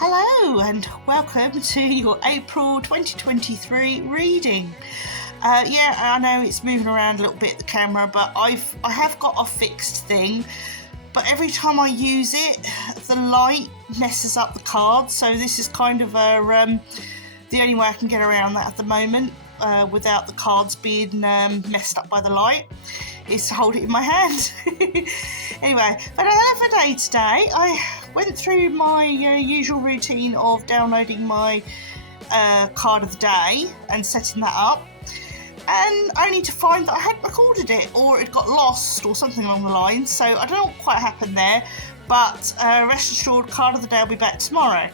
Hello and welcome to your April 2023 reading. Yeah, I know it's moving around a little bit, the camera, but I have got a fixed thing, but every time I use it, the light messes up the cards, so this is kind of the only way I can get around that at the moment without the cards being messed up by the light is to hold it in my hand. Anyway, but I have a day today. I went through my usual routine of downloading my card of the day and setting that up, and only to find that I hadn't recorded it, or it got lost or something along the line. So I don't know what quite happened there, but rest assured, card of the day will be back tomorrow.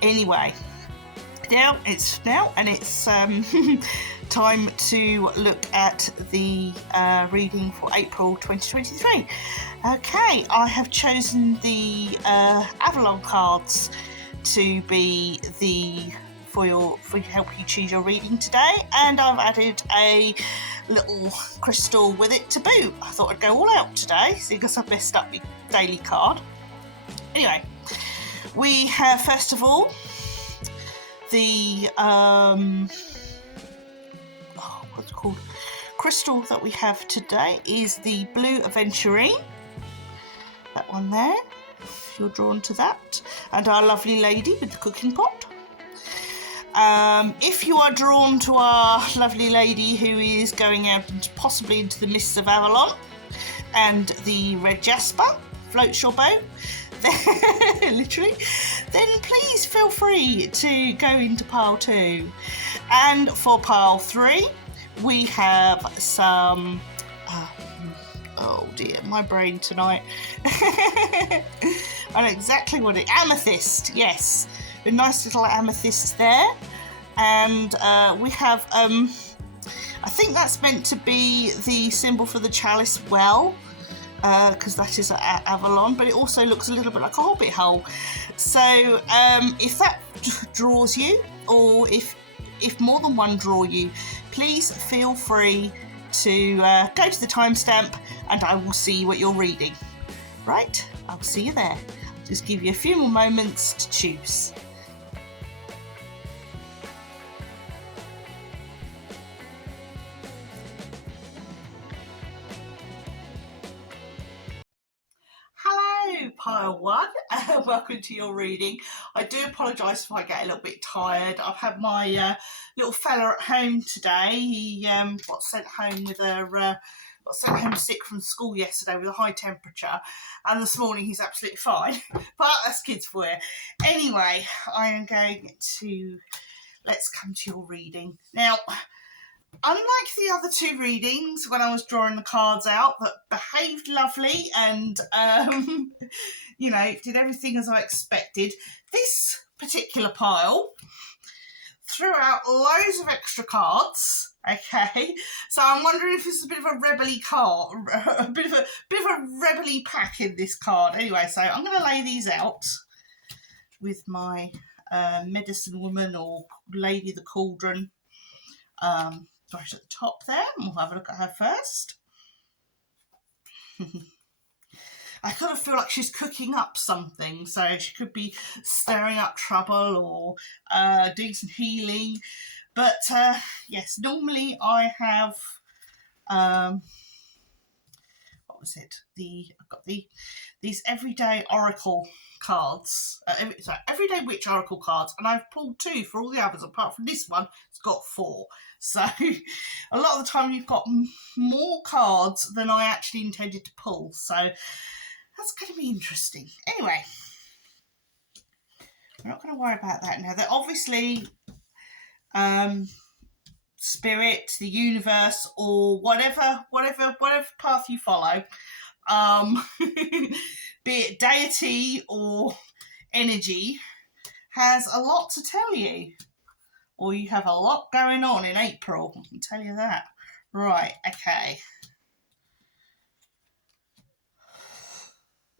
Anyway, it's time to look at the reading for April 2023. Okay, I have chosen the Avalon cards to be for help you choose your reading today, and I've added a little crystal with it to boot. I thought I'd go all out today, seeing as I've messed up my daily card. Anyway, we have first of all the what's it called? Crystal that we have today is the Blue Aventurine. That one there, if you're drawn to that, and our lovely lady with the cooking pot. If you are drawn to our lovely lady who is going out possibly into the mists of Avalon, and the red jasper floats your boat, literally, then please feel free to go into pile 2. And for pile 3, we have some oh dear, my brain tonight. I know exactly what amethyst, yes, a nice little amethyst there. And we have I think that's meant to be the symbol for the chalice well, because that is at Avalon, but it also looks a little bit like a hobbit hole. So if that draws you, or if more than one draw you, please feel free to go to the timestamp and I will see what you're reading. Right, I'll see you there. Just give you a few more moments to choose. Hello, pile 1. Welcome to your reading. I do apologise if I get a little bit tired. I've had my little fella at home today. He got sent home sick from school yesterday with a high temperature, and this morning he's absolutely fine. But that's kids for you. Anyway, I am going to let's come to your reading now. Unlike the other 2 readings, when I was drawing the cards out, that behaved lovely and, did everything as I expected, this particular pile threw out loads of extra cards. Okay, so I'm wondering if this is a bit of a rebel-y card, a bit of a rebel-y pack in this card. Anyway, so I'm going to lay these out with my medicine woman or lady the cauldron. Right at the top there, and we'll have a look at her first. I kind of feel like she's cooking up something, so she could be stirring up trouble or doing some healing. But yes, normally I have what was it? I've got these everyday oracle cards, everyday witch oracle cards, and I've pulled 2 for all the others. Apart from this one, it's got 4. So a lot of the time you've got more cards than I actually intended to pull. So that's going to be interesting. Anyway, we're not going to worry about that now. They're obviously spirit, the universe, or whatever path you follow, be it deity or energy, has a lot to tell you. Or you have a lot going on in April, I can tell you that. Right, okay.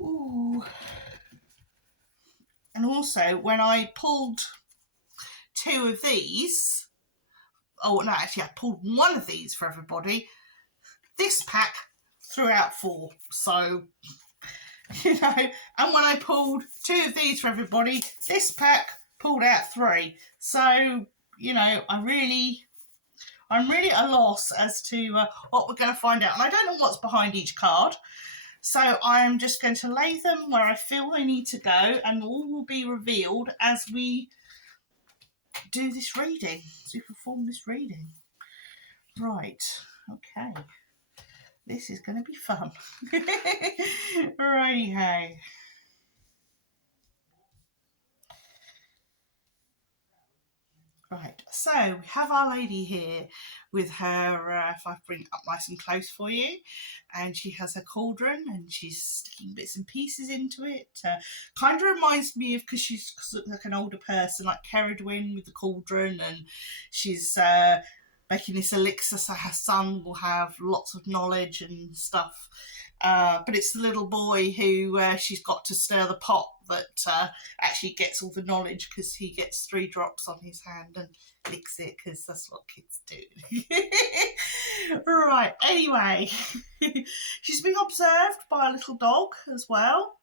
Ooh. And also, when I pulled 2 of these, I pulled 1 of these for everybody, this pack threw out 4. So you know. And when I pulled 2 of these for everybody, this pack pulled out 3. So, you know, I'm really at a loss as to what we're going to find out. And I don't know what's behind each card. So I'm just going to lay them where I feel they need to go, and all will be revealed as we do this reading, as we perform this reading. Right, okay. This is going to be fun. Righty-ho. Right, so we have Our Lady here with her, if I bring it up nice and close for you, and she has her cauldron and she's sticking bits and pieces into it. Kind of reminds me of, because she's like an older person, like Ceridwen with the cauldron, and she's making this elixir so her son will have lots of knowledge and stuff. But it's the little boy who she's got to stir the pot that actually gets all the knowledge, because he gets 3 drops on his hand and licks it, because that's what kids do. Right, anyway, she's being observed by a little dog as well.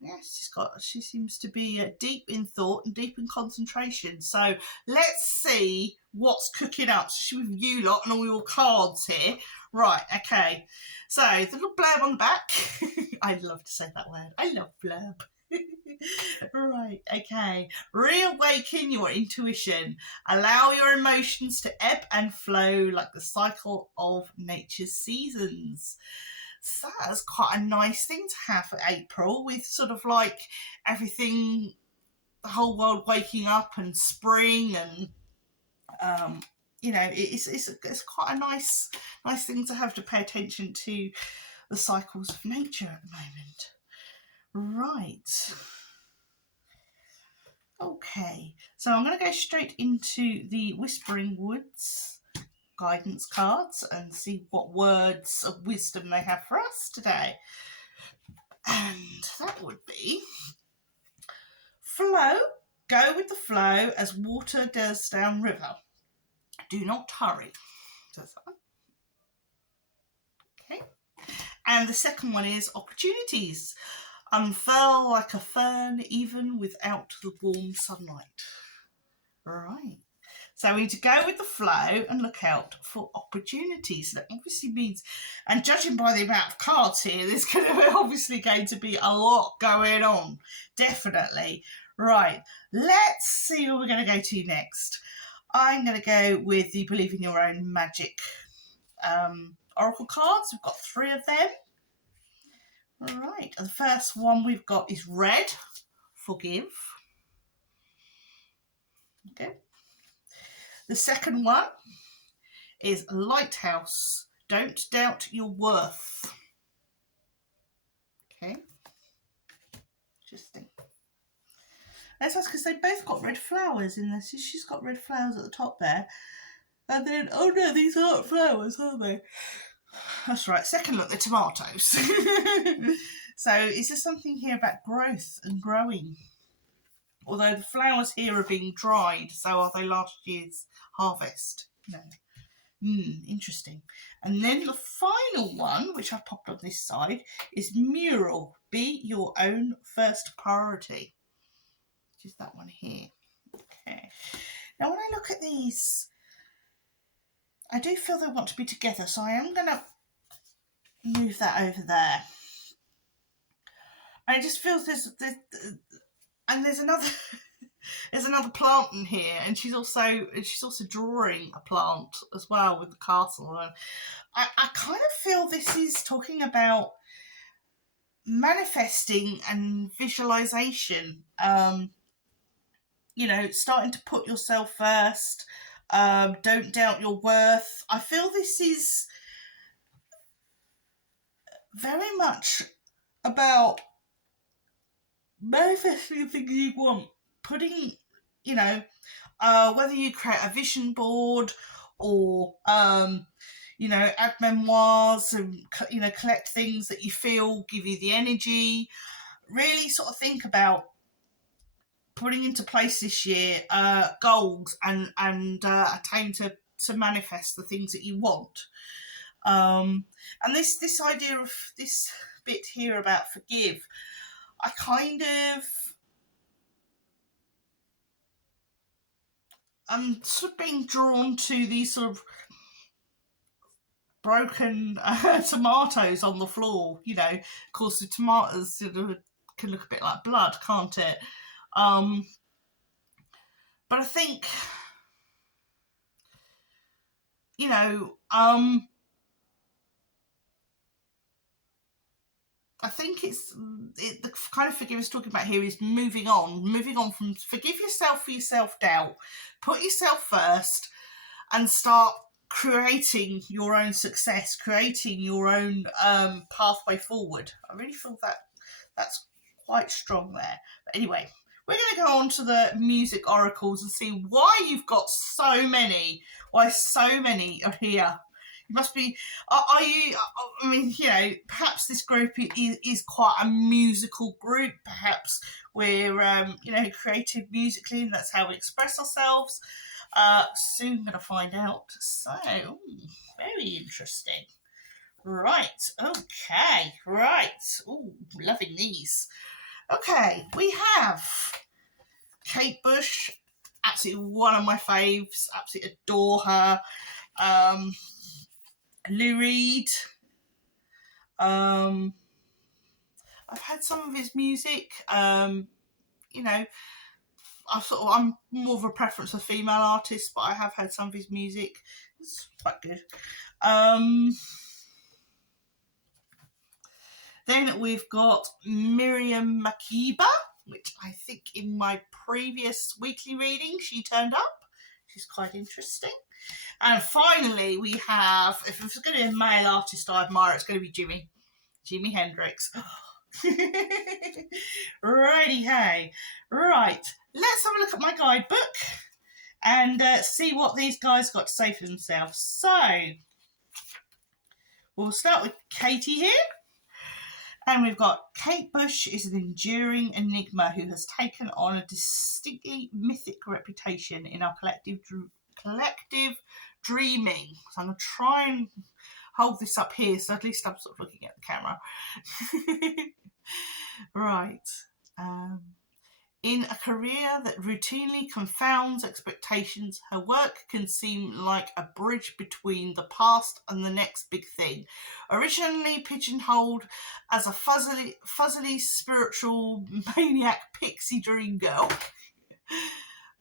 Yes, she seems to be deep in thought and deep in concentration. So let's see what's cooking up. So she's with you lot and all your cards here. Right, okay. So the little blurb on the back. I love to say that word. I love blurb. Right, okay. Reawaken your intuition. Allow your emotions to ebb and flow like the cycle of nature's seasons. So that's quite a nice thing to have for April, with sort of like everything, the whole world waking up, and spring, and you know, it's quite a nice thing to have, to pay attention to the cycles of nature at the moment. Right. Okay, so I'm going to go straight into the Whispering Woods guidance cards and see what words of wisdom they have for us today. And that would be: flow, go with the flow as water does down river. Do not hurry. Okay. And the second one is opportunities. Unfurl like a fern even without the warm sunlight. Right. So we need to go with the flow and look out for opportunities. That obviously means, and judging by the amount of cards here, there's obviously going to be a lot going on. Definitely. Right, let's see where we're going to go to next. I'm going to go with the Believe in Your Own Magic oracle cards. We've got 3 of them. All right, and the first one we've got is red, forgive. Okay. The second one is lighthouse, don't doubt your worth. Okay. Interesting. That's because they both got red flowers in this. She's got red flowers at the top there. And then, oh no, these aren't flowers, are they? That's right. Second look, they're tomatoes. So is there something here about growth and growing? Although the flowers here are being dried, so are they last year's harvest? No. Interesting. And then the final one, which I've popped on this side, is mural. Be your own first priority. Which is that one here. Okay. Now when I look at these, I do feel they want to be together, so I am going to move that over there. And it just feels there's another there's another plant in here, and she's also drawing a plant as well with the castle. And I kind of feel this is talking about manifesting and visualization. You know, starting to put yourself first. Don't doubt your worth. I feel this is very much about manifesting the things you want, putting, you know, whether you create a vision board or, you know, add memoirs and, you know, collect things that you feel give you the energy. Really sort of think about putting into place this year goals and attain to manifest the things that you want. And this idea of this bit here about forgive, I kind of I'm sort of being drawn to these sort of broken tomatoes on the floor. You know, of course, the tomatoes can look a bit like blood, can't it? But I think, you know, I think the kind of forgiveness talking about here is moving on from forgive yourself for your self-doubt, put yourself first, and start creating your own success, creating your own pathway forward. I really feel that's quite strong there. But anyway, we're going to go on to the music oracles and see why you've got so many, why so many are here. You must be, are you, I mean, you know, perhaps this group is quite a musical group. Perhaps we're, you know, creative musically, and that's how we express ourselves. Soon going to find out. So, very interesting. Right, okay, right. Oh, loving these. Okay, we have Kate Bush, absolutely one of my faves, absolutely adore her. Lou Reed. I've had some of his music. You know, I'm more of a preference for female artists, but I have had some of his music. It's quite good. Then we've got Miriam Makeba, which I think in my previous weekly reading she turned up. She's quite interesting. And finally, we have, if it's going to be a male artist I admire, it's going to be Jimi Hendrix. Righty hey. Right, let's have a look at my guidebook and see what these guys got to say for themselves. So, we'll start with Katie here. And we've got Kate Bush is an enduring enigma who has taken on a distinctly mythic reputation in our collective dreaming. So I'm going to try and hold this up here, so at least I'm sort of looking at the camera. Right. In a career that routinely confounds expectations, her work can seem like a bridge between the past and the next big thing. Originally pigeonholed as a fuzzily spiritual maniac pixie dream girl.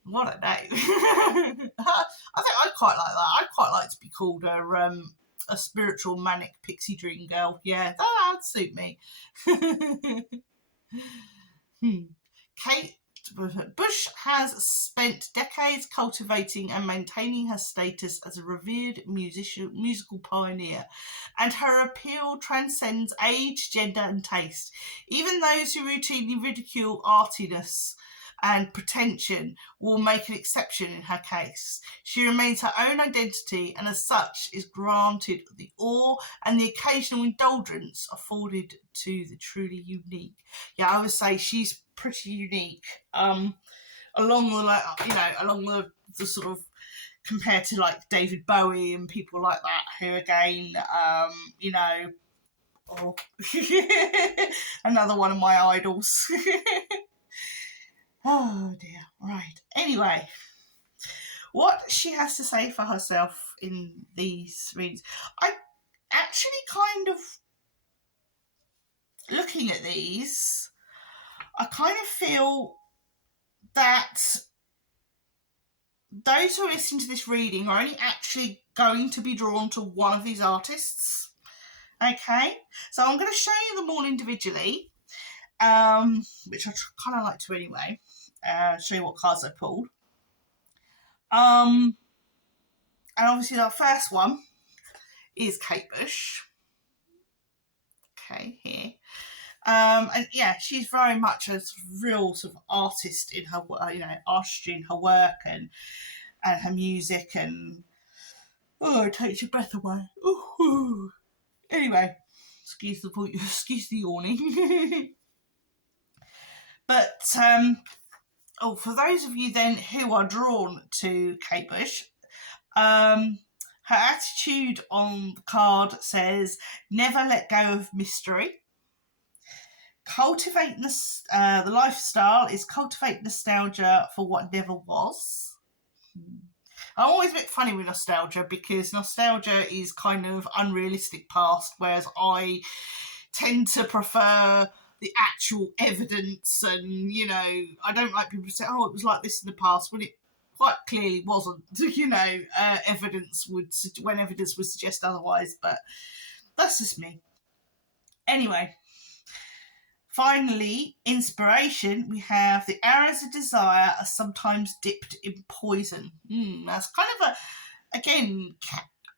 What a name. I think I'd quite like that. I'd quite like to be called a spiritual manic pixie dream girl. Yeah, that'd suit me. Kate Bush has spent decades cultivating and maintaining her status as a revered musical pioneer, and her appeal transcends age, gender, and taste. Even those who routinely ridicule artiness and pretension will make an exception in her case. She remains her own identity, and as such is granted the awe and the occasional indulgence afforded to the truly unique. Yeah, I would say she's pretty unique. Along the sort of, compared to like David Bowie and people like that, who again, you know, another one of my idols. Oh dear. Right. Anyway, what she has to say for herself in these readings. I actually kind of, looking at these, I kind of feel that those who are listening to this reading are only actually going to be drawn to one of these artists. Okay? So I'm going to show you them all individually, which I kind of like to anyway. Show you what cards I pulled. And obviously our first one is Kate Bush. Okay, here. And yeah, she's very much a sort of real sort of artist in her, artistry in her work and her music, and it takes your breath away. Ooh. Anyway, excuse the yawning. But for those of you then who are drawn to Kate Bush, her Her attitude on the card says, never let go of mystery. Cultivate the lifestyle is cultivate nostalgia for what never was. I'm always a bit funny with nostalgia because nostalgia is kind of unrealistic past, whereas I tend to prefer the actual evidence. And, you know, I don't like people to say, oh, it was like this in the past, when it quite clearly wasn't. You know, evidence would suggest otherwise, but that's just me. Anyway, finally, inspiration. We have the arrows of desire are sometimes dipped in poison. That's kind of again,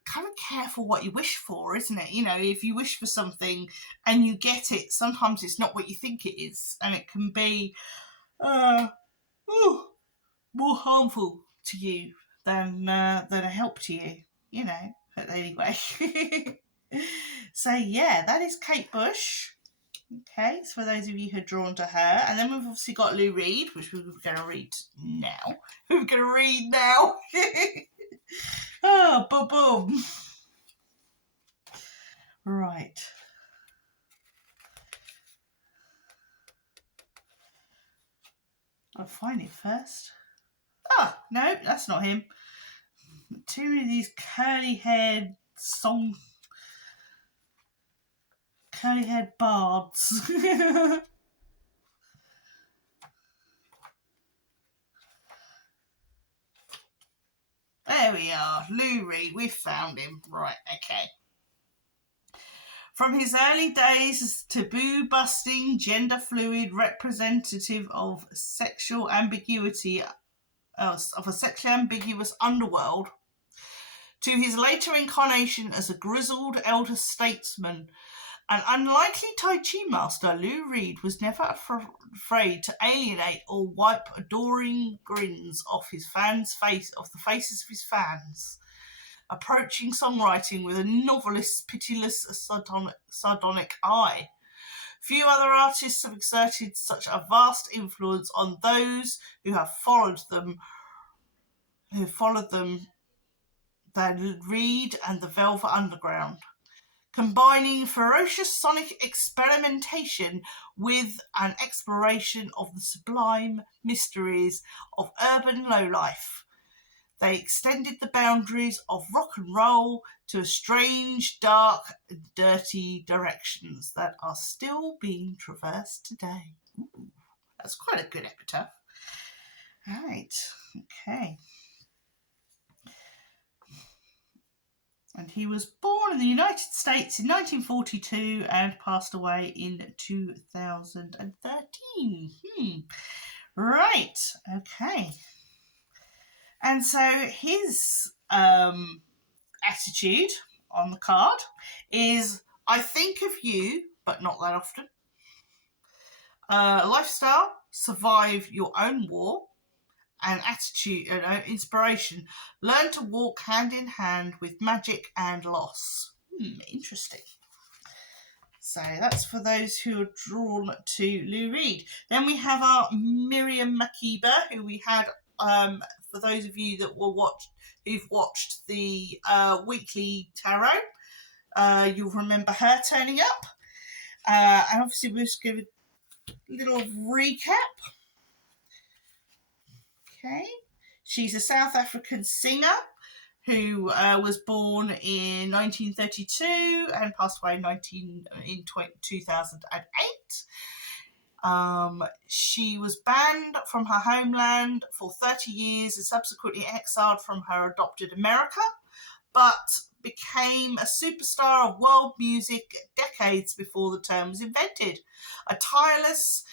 kind of careful what you wish for, isn't it? You know, if you wish for something and you get it, sometimes it's not what you think it is, and it can be more harmful to you than a help to you. You know. But anyway, so yeah, that is Kate Bush. Okay, so for those of you who are drawn to her. And then we've obviously got Lou Reed, which we're going to read now. Oh, boom, boom. Right. I'll find it first. Ah, no, that's not him. Too many of these curly-haired bards. There we are, Lou Reed. We found him. Right, okay. From his early days as taboo-busting, gender-fluid representative of sexual ambiguity of a sexually ambiguous underworld, to his later incarnation as a grizzled elder statesman, an unlikely Tai Chi master, Lou Reed was never afraid to alienate or wipe adoring grins off the faces of his fans, approaching songwriting with a novelist's pitiless sardonic eye. Few other artists have exerted such a vast influence on those who have followed them than Reed and the Velvet Underground, combining ferocious sonic experimentation with an exploration of the sublime mysteries of urban lowlife. They extended the boundaries of rock and roll to a strange, dark, and dirty directions that are still being traversed today. Ooh, that's quite a good epitaph. Right, okay. And he was born in the United States in 1942 and passed away in 2013. Right, okay. And so his attitude on the card is, I think of you, but not that often. Lifestyle, survive your own war. And attitude, inspiration, learn to walk hand in hand with magic and loss. Interesting. So that's for those who are drawn to Lou Reed. Then we have our Miriam Makeba, who we had, for those of you that who've watched the weekly tarot, you'll remember her turning up. And obviously we'll just give a little recap. Okay, she's a South African singer who was born in 1932 and passed away in 2008. She was banned from her homeland for 30 years and subsequently exiled from her adopted America, but became a superstar of world music decades before the term was invented. A tireless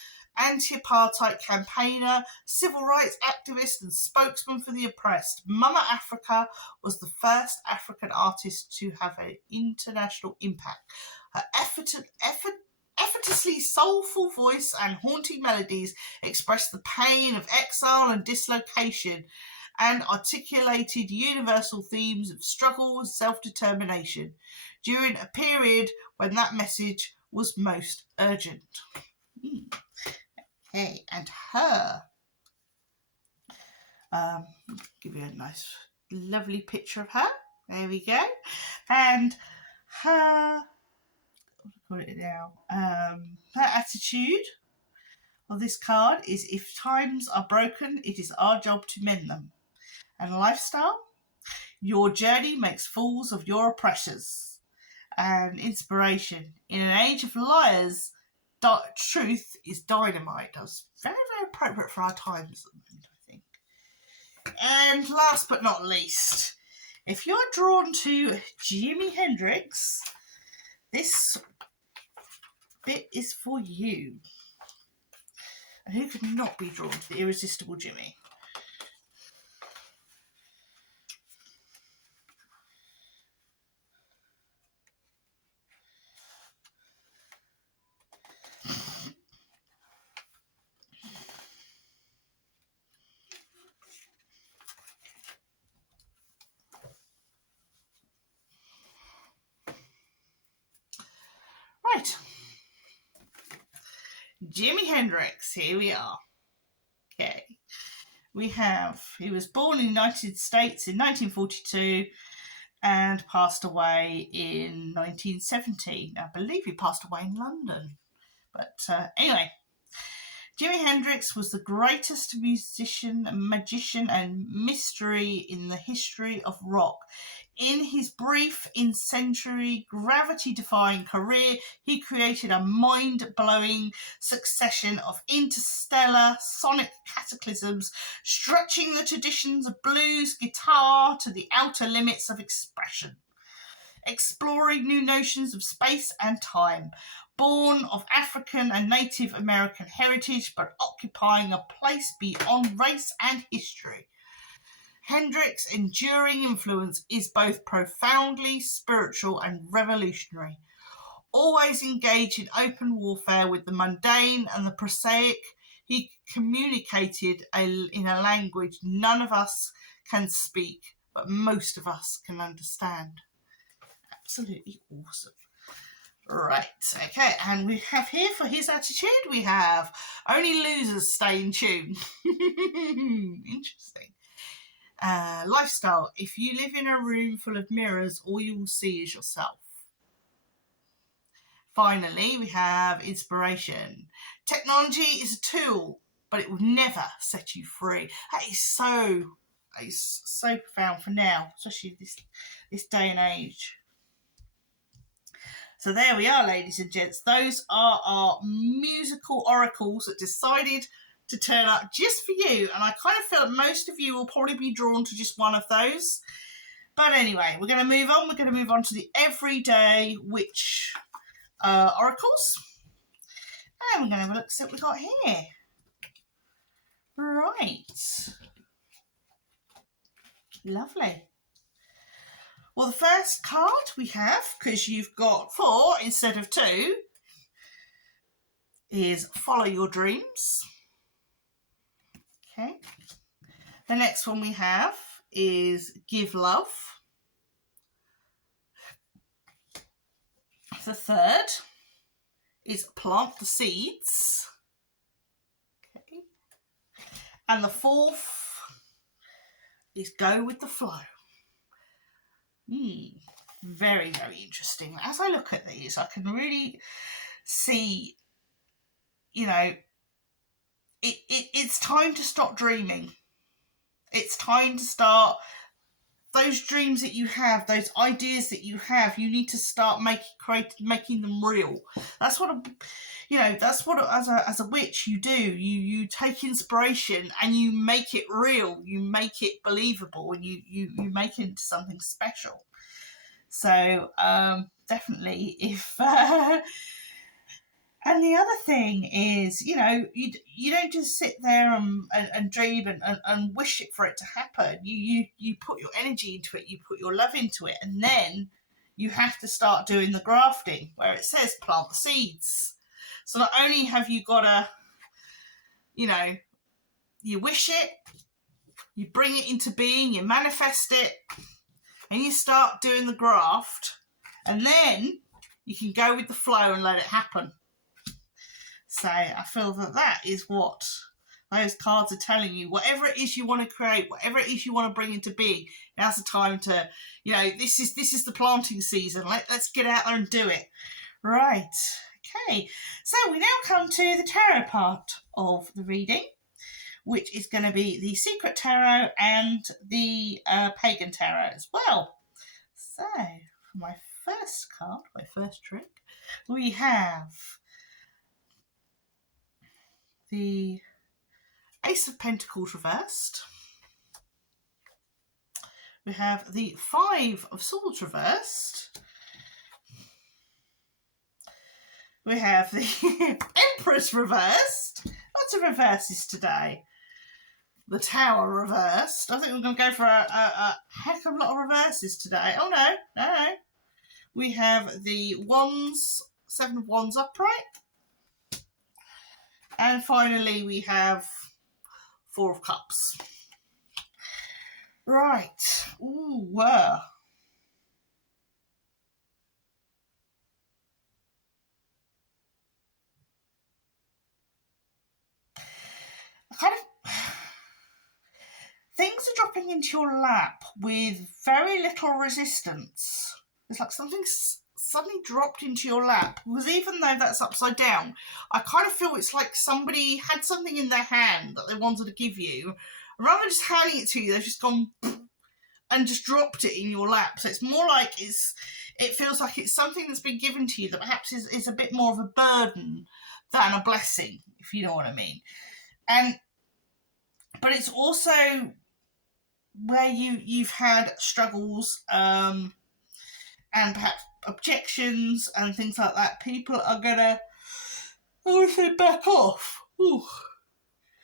anti-apartheid campaigner, civil rights activist and spokesman for the oppressed, Mama Africa was the first African artist to have an international impact. Her effortlessly soulful voice and haunting melodies expressed the pain of exile and dislocation and articulated universal themes of struggle and self-determination during a period when that message was most urgent. Okay, and her. Give you a nice, lovely picture of her. There we go. And her, what do I call it now? Her attitude of this card is, if times are broken, it is our job to mend them. And lifestyle, your journey makes fools of your oppressors. And inspiration, in an age of liars, truth is dynamite. That's very, very appropriate for our times at the moment, I think. And last but not least, if you're drawn to Jimi Hendrix, this bit is for you. And who could not be drawn to the irresistible Jimi? Right. Jimi Hendrix, here we are. Okay. He was born in the United States in 1942 and passed away in 1917. I believe he passed away in London. But anyway, Jimi Hendrix was the greatest musician, magician, and mystery in the history of rock. In his brief, incendiary, gravity-defying career, he created a mind-blowing succession of interstellar sonic cataclysms, stretching the traditions of blues guitar to the outer limits of expression, exploring new notions of space and time. Born of African and Native American heritage, but occupying a place beyond race and history, Hendrix's enduring influence is both profoundly spiritual and revolutionary. Always engaged in open warfare with the mundane and the prosaic, he communicated in a language none of us can speak, but most of us can understand. Absolutely awesome. Right, okay, and we have here for his attitude, we have only losers stay in tune. Interesting. Lifestyle, if you live in a room full of mirrors, all you will see is yourself. Finally, we have inspiration. Technology is a tool, but it will never set you free. That is so profound for now, especially this day and age. So there we are, ladies and gents. Those are our musical oracles that decided to turn up just for you. And I kind of feel that most of you will probably be drawn to just one of those. But anyway, we're going to move on. We're going to move on to the everyday witch oracles. And we're going to have a look at what we've got here. Right. Lovely. Well, the first card we have, because you've got 4 instead of 2, is Follow Your Dreams. Okay. The next one we have is Give Love. The third is Plant the Seeds. Okay. And the fourth is Go with the Flow. Very, very interesting. As I look at these, I can really see, it's time to stop dreaming. It's time to start those dreams that you have, those ideas that you have. You need to start making them real. That's what as a witch you do. You take inspiration and you make it real. You make it believable, and you make it into something special. So definitely, if and the other thing is, you don't just sit there and dream and wish it for it to happen. You put your energy into it, you put your love into it, and then you have to start doing the grafting, where it says plant the seeds. So not only have you got to, you wish it, you bring it into being, you manifest it, and you start doing the graft, and then you can go with the flow and let it happen. So I feel that is what Those cards are telling you whatever it is you want to create, whatever it is you want to bring into being. Now's the time to, this is the planting season. Let's get out there and do it. Right. Okay. So we now come to the tarot part of the reading, which is going to be the Secret Tarot and the Pagan Tarot as well. So for my first card, my first trick, we have the Ace of Pentacles reversed. We have the Five of Swords reversed. We have the Empress reversed. Lots of reverses today. The Tower reversed. I think we're going to go for a heck of a lot of reverses today. Oh, no. We have the Wands, Seven of Wands upright. And finally, we have Four of Cups. Right. Ooh, I kind of... Things are dropping into your lap with very little resistance. It's like something suddenly dropped into your lap. Because even though that's upside down, I kind of feel it's like somebody had something in their hand that they wanted to give you. Rather than just handing it to you, they've just gone and just dropped it in your lap. So it's more like it feels like it's something that's been given to you that perhaps is a bit more of a burden than a blessing, if you know what I mean. But it's also where you've had struggles and perhaps objections and things like that. People are gonna, I want to say, back off. Ooh,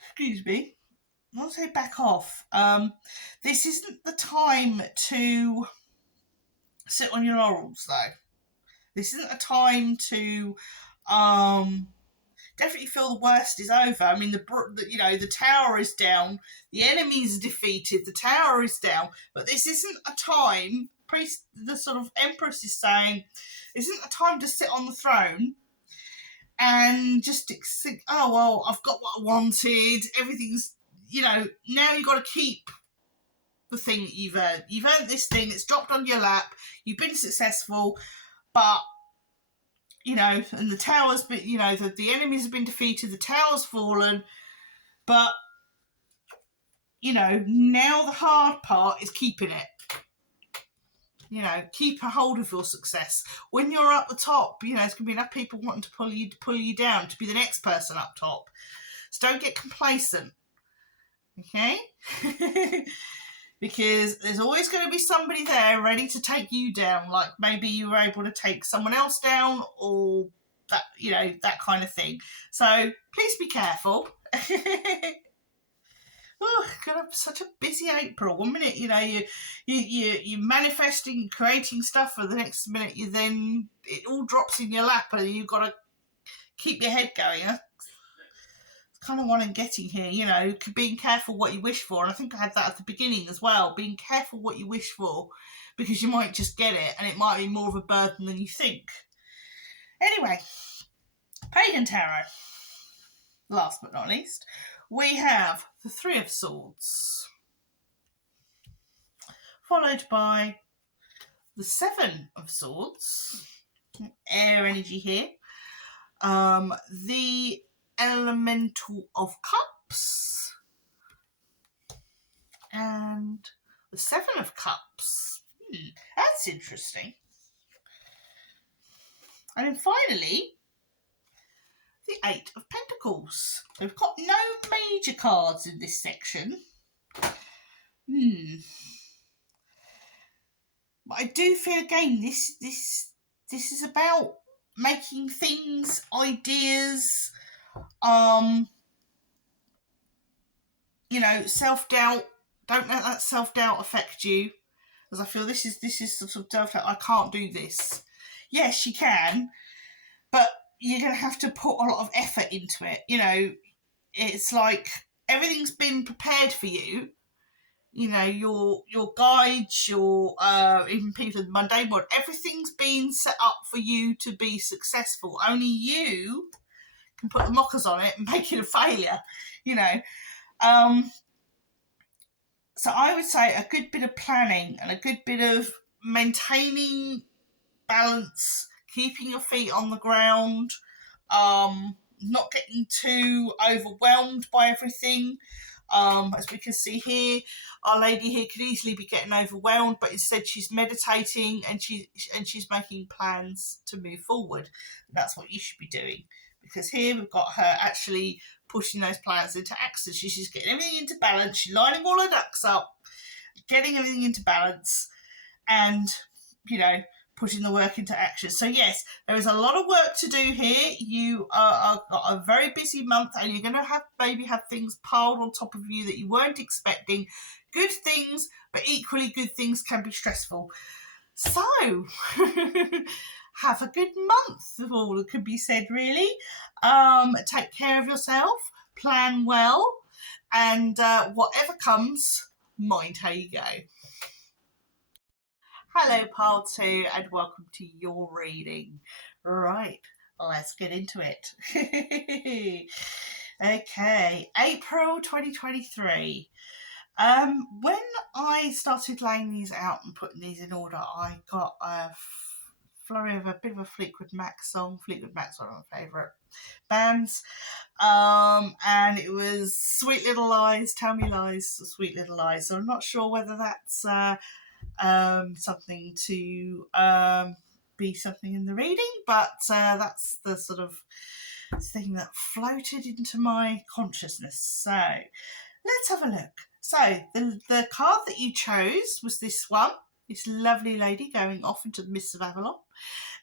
excuse me. I want to say back off. This isn't the time to sit on your laurels, though. This isn't a time to definitely feel the worst is over. I mean, the tower is down, the enemy's defeated, the tower is down, but this isn't a time. The sort of Empress is saying, isn't a time to sit on the throne and just think, oh well, I've got what I wanted. Everything's, now you've got to keep the thing that you've earned. You've earned this thing. It's dropped on your lap. You've been successful, but and the tower's been, the enemies have been defeated, the tower's fallen, but, now the hard part is keeping it. Keep a hold of your success. When you're up the top, there's going to be enough people wanting to pull you down to be the next person up top. So don't get complacent, okay? Because there's always going to be somebody there ready to take you down. Like maybe you were able to take someone else down, or that, that kind of thing. So please be careful. Oh, got such a busy April. 1 minute, you're manifesting, creating stuff, for the next minute it all drops in your lap, and you've got to keep your head going. That's kind of what I'm getting here. Being careful what you wish for, and I think I had that at the beginning as well. Being careful what you wish for, because you might just get it, and it might be more of a burden than you think. Anyway, Pagan Tarot. Last but not least, we have the Three of Swords, followed by the Seven of Swords, air energy here, the Elemental of Cups, and the Seven of Cups. That's interesting. And then finally, the Eight of Pentacles. We've got no major cards in this section. But I do feel again this is about making things, ideas, self-doubt. Don't let that self-doubt affect you. Because I feel this is sort of self-doubt. I can't do this. Yes, you can, but you're going to have to put a lot of effort into it. It's like everything's been prepared for you. Your guides, your even people in the mundane world, everything's been set up for you to be successful. Only you can put the mockers on it and make it a failure, you know. So I would say a good bit of planning and a good bit of maintaining balance, keeping your feet on the ground, not getting too overwhelmed by everything. As we can see here, our lady here could easily be getting overwhelmed, but instead she's meditating and she's making plans to move forward. And that's what you should be doing, because here we've got her actually pushing those plans into action. She's getting everything into balance. She's lining all her ducks up, getting everything into balance, and, you know, putting the work into action. So yes, there is a lot of work to do here. You are got a very busy month, and you're going to have things piled on top of you that you weren't expecting. Good things, but equally good things can be stressful. So have a good month, all that could be said, really. Take care of yourself, plan well, and whatever comes, mind how you go. Hello, Pile 2, and welcome to your reading. Right, let's get into it. Okay, April 2023. When I started laying these out and putting these in order, I got a flurry of a bit of a Fleetwood Mac song. Fleetwood Mac's one of my favourite bands. And it was Sweet Little Lies, Tell Me Lies, Sweet Little Lies. So I'm not sure whether that's something to be something in the reading, but that's the sort of thing that floated into my consciousness. So let's have a look. So the card that you chose was this one, this lovely lady going off into the mists of Avalon.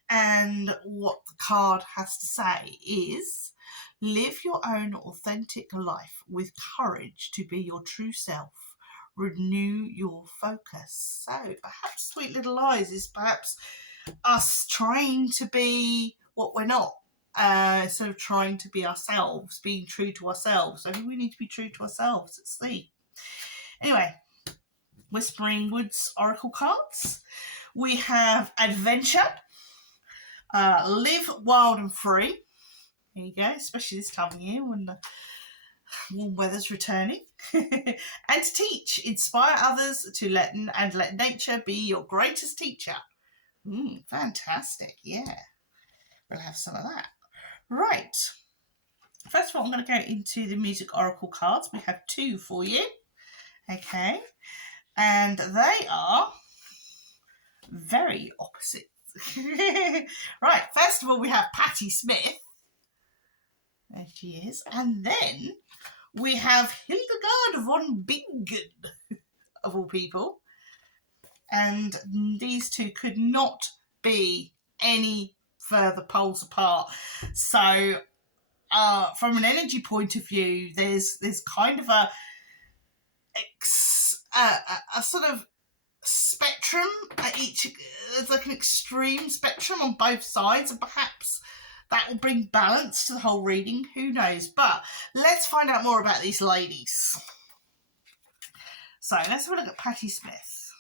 And what the card has to say is, live your own authentic life with courage to be your true self. Renew your focus. So perhaps Sweet Little Lies is perhaps us trying to be what we're not, instead of trying to be ourselves, being true to ourselves. I think we need to be true to ourselves. Let's see. Anyway, Whispering Woods Oracle cards. We have Adventure, Live Wild and Free. There you go, especially this time of year when the warm weather's returning. And Teach, inspire others to let nature be your greatest teacher. Fantastic, yeah. We'll have some of that. Right. First of all, I'm going to go into the Music Oracle cards. We have 2 for you. Okay. And they are very opposite. Right, first of all, we have Patti Smith. There she is. And then we have Hildegard von Bingen, of all people. And these two could not be any further poles apart. So from an energy point of view, there's kind of a sort of spectrum at each. There's like an extreme spectrum on both sides, and perhaps that will bring balance to the whole reading. Who knows? But let's find out more about these ladies. So let's have a look at Patti Smith.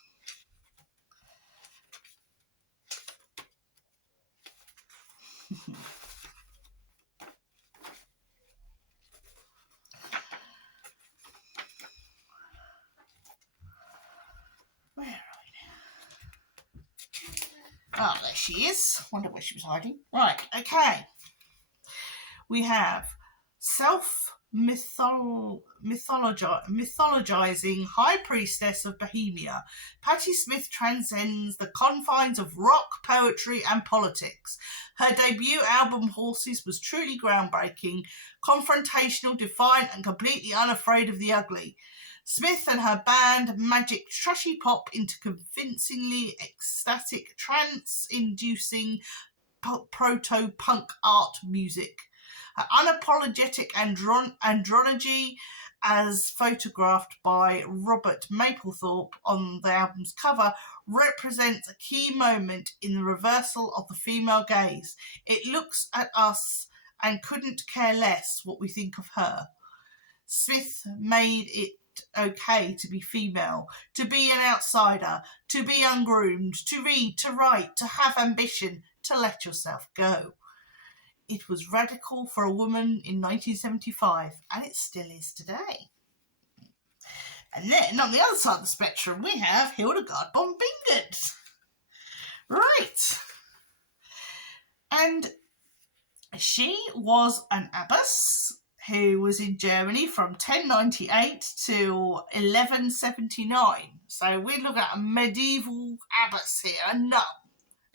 Where are we now? Oh, there she is. Wonder where she was hiding. Right, okay. We have mythologizing High Priestess of Bohemia. Patti Smith transcends the confines of rock, poetry and politics. Her debut album Horses was truly groundbreaking, confrontational, defiant and completely unafraid of the ugly. Smith and her band magic trashy pop into convincingly ecstatic, trance-inducing proto-punk art music. Her unapologetic androgyny, as photographed by Robert Mapplethorpe on the album's cover, represents a key moment in the reversal of the female gaze. It looks at us and couldn't care less what we think of her. Smith made it okay to be female, to be an outsider, to be ungroomed, to read, to write, to have ambition, to let yourself go. it was radical for a woman in 1975, and it still is today. And then on the other side of the spectrum, we have Hildegard von Bingen. Right. And she was an abbess who was in Germany from 1098 to 1179. So we look at a medieval abbess here, a nun.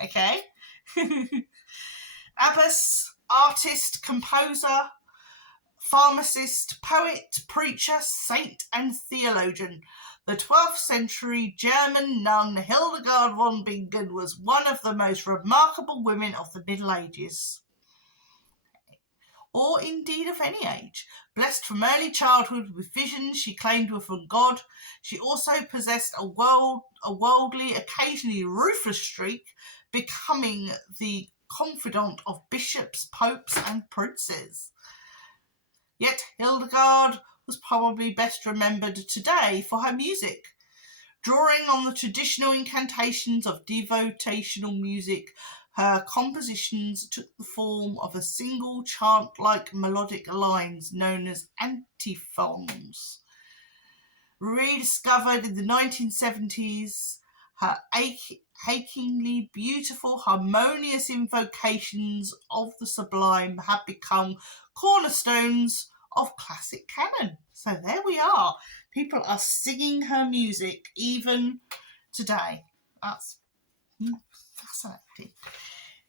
Okay? Abbess, artist, composer, pharmacist, poet, preacher, saint, and theologian. The 12th century German nun Hildegard von Bingen was one of the most remarkable women of the Middle Ages, or indeed of any age. Blessed from early childhood with visions she claimed were from God, she also possessed a worldly, occasionally ruthless streak, becoming the confidant of bishops, popes, and princes. Yet Hildegard was probably best remembered today for her music. Drawing on the traditional incantations of devotional music, her compositions took the form of a single chant-like melodic lines known as antiphons. Rediscovered in the 1970s, her achingly beautiful, harmonious invocations of the sublime have become cornerstones of classic canon. So there we are. People are singing her music even today. That's fascinating.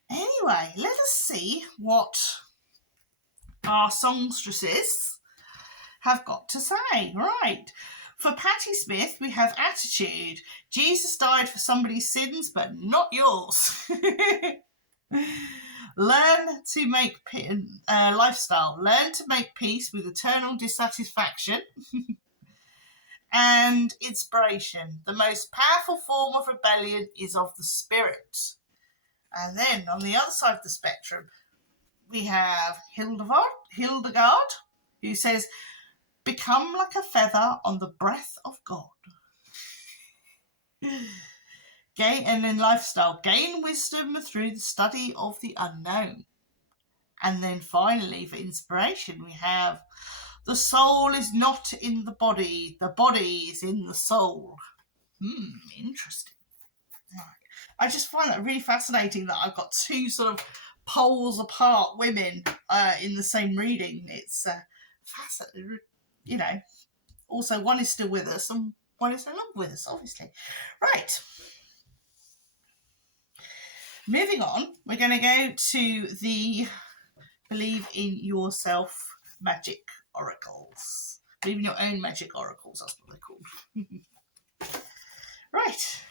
Anyway, let us see what our songstresses have got to say. Right. For Patti Smith, we have attitude. Jesus died for somebody's sins, but not yours. Learn to make lifestyle. Learn to make peace with eternal dissatisfaction. And inspiration. The most powerful form of rebellion is of the spirit. And then on the other side of the spectrum, we have Hildegard, who says, become like a feather on the breath of God. And then lifestyle, gain wisdom through the study of the unknown. And then finally, for inspiration, we have the soul is not in the body is in the soul. Interesting. Right. I just find that really fascinating that I've got two sort of poles apart women in the same reading. It's fascinating. You know, also one is still with us and one is no longer with us, obviously. Right. Moving on, we're going to go to the Believe in Yourself magic oracles. Believe in your own magic oracles, that's what they're called. Right.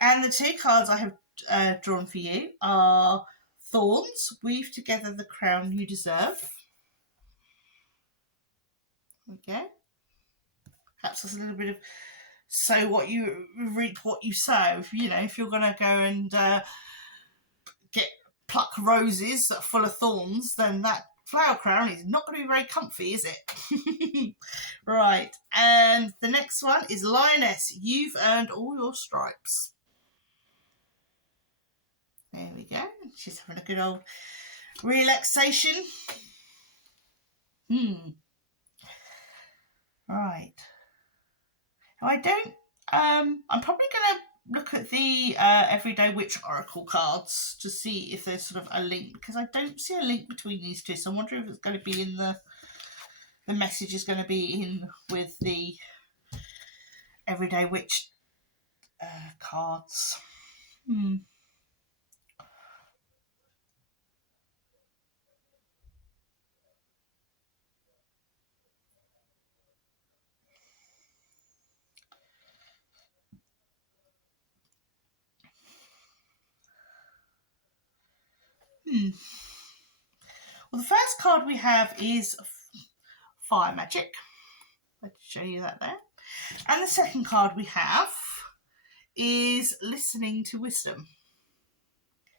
And the two cards I have drawn for you are Thorns, weave together the crown you deserve. Okay. Perhaps there's a little bit of sow what you reap what you sow. You know, if you're going to go and pluck roses that are full of thorns, then that flower crown is not going to be very comfy, is it? Right. And the next one is Lioness. You've earned all your stripes. There we go. She's having a good old relaxation. Right. I don't. I'm probably going to look at the Everyday Witch Oracle cards to see if there's sort of a link, because I don't see a link between these two. So I'm wondering if it's going to be in the message is going to be in with the Everyday Witch cards. Well, the first card we have is Fire Magic. Let's show you that there. And the second card we have is Listening to Wisdom.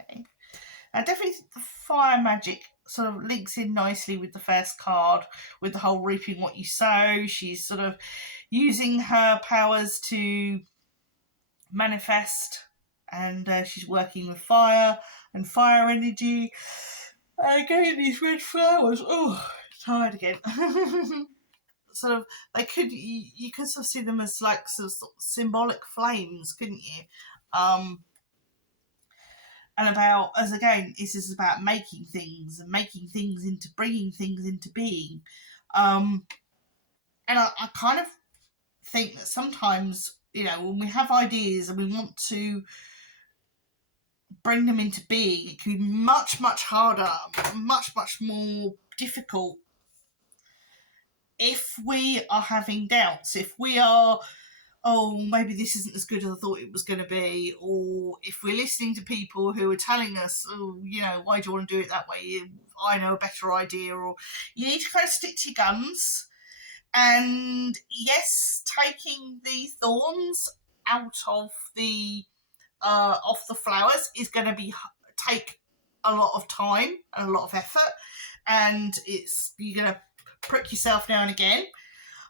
Okay. Now, definitely the Fire Magic sort of links in nicely with the first card, with the whole reaping what you sow. She's sort of using her powers to manifest, and she's working with fire and fire energy. And again, these red flowers. Oh, tired again. Sort of, they could, you could sort of see them as like sort of symbolic flames, couldn't you? And about, as again, this is about making things and making things into, bringing things into being. And I kind of think that sometimes, you know, when we have ideas and we want to bring them into being, it can be much, much harder, much, much more difficult if we are having doubts, if we are, oh, maybe this isn't as good as I thought it was going to be, or if we're listening to people who are telling us, oh, you know, why do you want to do it that way? I know a better idea, or you need to kind of stick to your guns. And yes, taking the thorns out of the flowers is going to be take a lot of time and a lot of effort, and you're going to prick yourself now and again.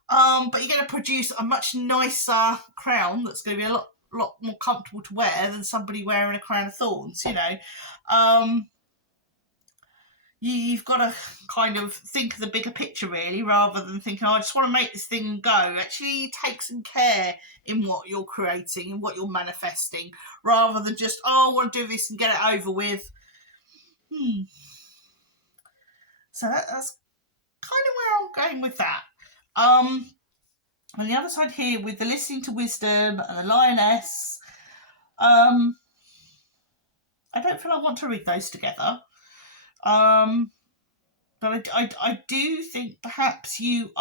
But you're going to produce a much nicer crown that's going to be a lot more comfortable to wear than somebody wearing a crown of thorns. You know, you've got to kind of think of the bigger picture, really, rather than thinking, oh, I just want to make this thing go. Actually, take some care in what you're creating and what you're manifesting, rather than just, oh, I want to do this and get it over with. So that's kind of where I'm going with that. On the other side here, with the listening to wisdom and the lioness, I don't feel I want to read those together. But I do think perhaps you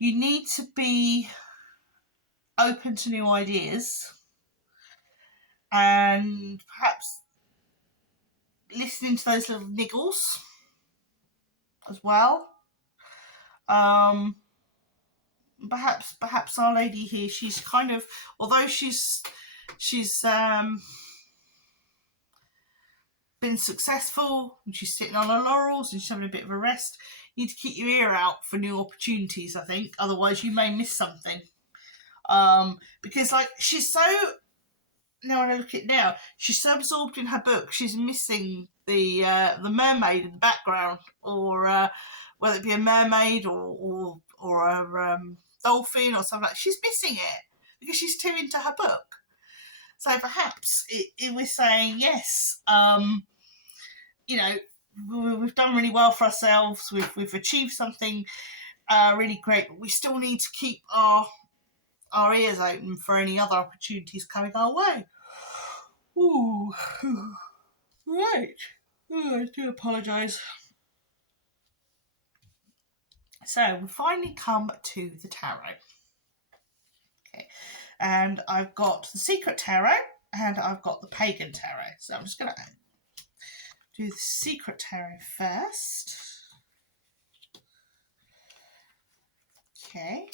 need to be open to new ideas, and perhaps listening to those little niggles as well. Perhaps Our Lady here, she's kind of, although she's been successful and she's sitting on her laurels and she's having a bit of a rest, you need to keep your ear out for new opportunities, I think. Otherwise you may miss something. Because like she's so, now when I look at it now, she's so absorbed in her book, she's missing the mermaid in the background, or whether it be a mermaid or a dolphin or something like that. She's missing it because she's too into her book. So perhaps it was saying, yes, you know, we've done really well for ourselves. We've achieved something really great, but we still need to keep our ears open for any other opportunities coming our way. Ooh, right. Oh, I do apologise. So we finally come to the tarot. Okay, and I've got the Secret Tarot and I've got the Pagan Tarot. So I'm just going to do the Secret Tarot first. Okay.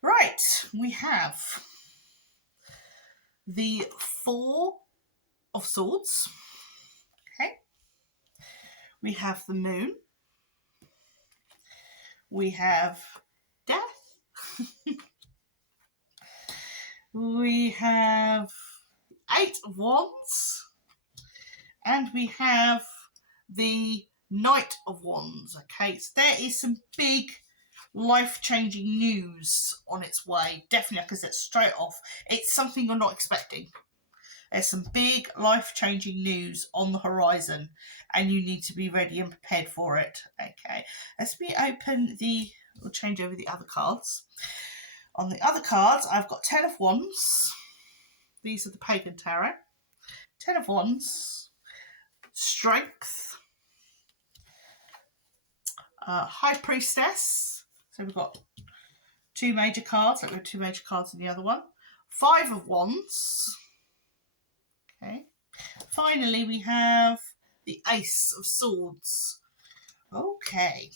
Right, we have the Four of Swords. Okay. We have the Moon. We have Death. We have Eight of Wands. And we have the Knight of Wands. Okay, so there is some big life-changing news on its way. Definitely, I can say straight off, it's something you're not expecting. There's some big life-changing news on the horizon, and you need to be ready and prepared for it. Okay, let's open we'll change over the other cards. On the other cards, I've got 10 of Wands. These are the Pagan Tarot. 10 of Wands, Strength, High Priestess. So we've got two major cards. We've got two major cards in the other one. 5 of Wands. Okay. Finally, we have the Ace of Swords. Okay.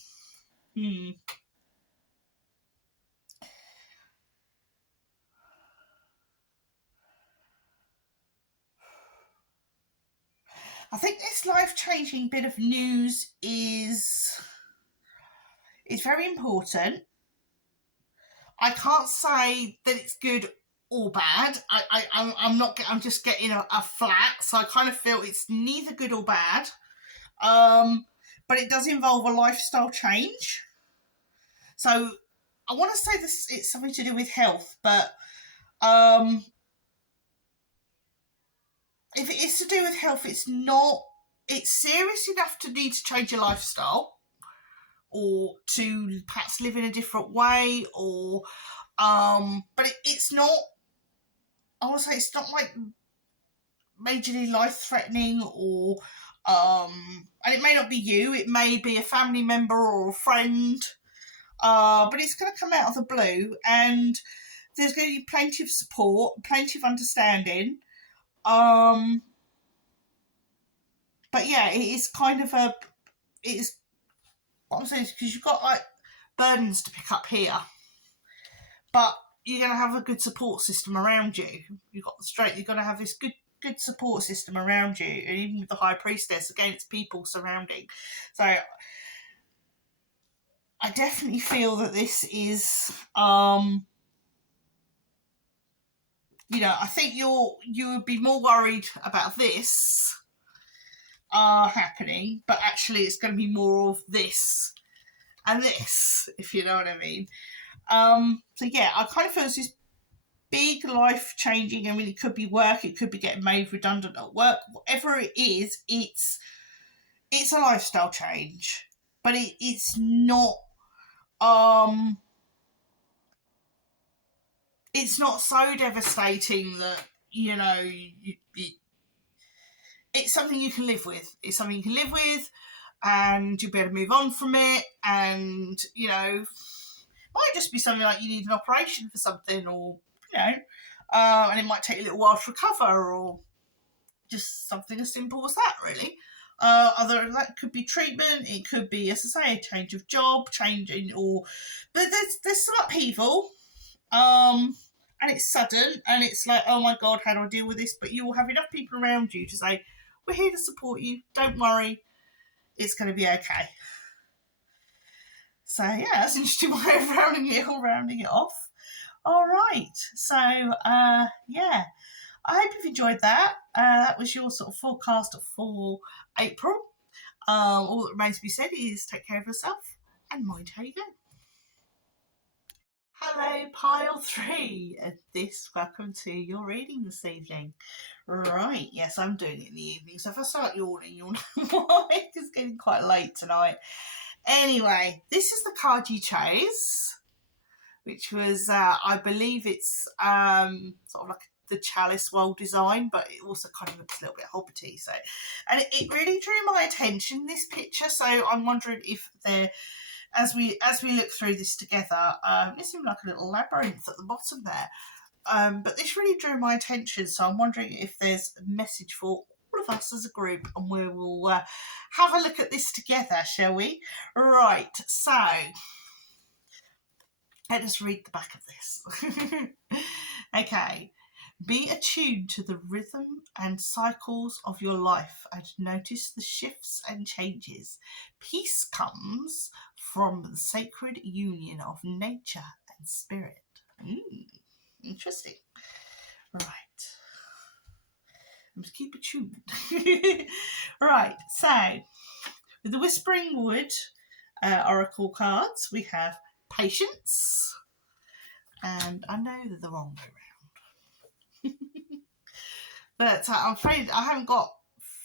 I think this life-changing bit of news is very important, I can't say that it's good or bad. I'm just getting a flat, so I kind of feel it's neither good or bad. But it does involve a lifestyle change. So I want to say this, it's something to do with health, but if it is to do with health, it's serious enough to need to change your lifestyle or to perhaps live in a different way, or but it's not, I want to say it's not like majorly life threatening, or and it may not be you, it may be a family member or a friend, but it's going to come out of the blue, and there's going to be plenty of support, plenty of understanding. But yeah, it is kind of it's what I'm saying is, because you've got like burdens to pick up here, but you're going to have a good support system around you. You've got the straight. You're going to have this good support system around you, and even with the High Priestess, again, it's people surrounding. So I definitely feel that this is, I think you would be more worried about this happening, but actually it's going to be more of this and this, if you know what I mean. So yeah, I kind of feel this big life changing. I mean, it could be work, it could be getting made redundant at work, whatever it is, it's a lifestyle change, but it's not it's not so devastating that it's something you can live with. It's something you can live with, and you'll be able to move on from it. And it might just be something like you need an operation for something, or and it might take a little while to recover, or just something as simple as that, really. Other than that, could be treatment. It could be, as I say, a change of job, changing, but there's some upheaval. And it's sudden, and it's like, oh my God, how do I deal with this? But you will have enough people around you to say, we're here to support you. Don't worry, it's going to be okay. So yeah, that's an interesting way of rounding it off. All right, so yeah, I hope you've enjoyed that. That was your sort of forecast for April. All that remains to be said is take care of yourself and mind how you go. Hello, pile 3. Welcome to your reading this evening. Right, yes, I'm doing it in the evening, so if I start yawning, you'll know why. It's getting quite late tonight. Anyway, this is the card you chose, which was, I believe it's sort of like the Chalice World design, but it also kind of looks a little bit hobbity. So, and it really drew my attention, this picture. So I'm wondering if there, as we look through this together, it seemed like a little labyrinth at the bottom there. But this really drew my attention, so I'm wondering if there's a message for all of us as a group, and we will have a look at this together, shall we? Right, so let us read the back of this. Okay. Be attuned to the rhythm and cycles of your life and notice the shifts and changes. Peace comes from the sacred union of nature and spirit. Interesting. Right. Let's keep it tuned. Right, so with the Whispering Wood Oracle cards, we have Patience, and I know they're the wrong way around. But I'm afraid I haven't got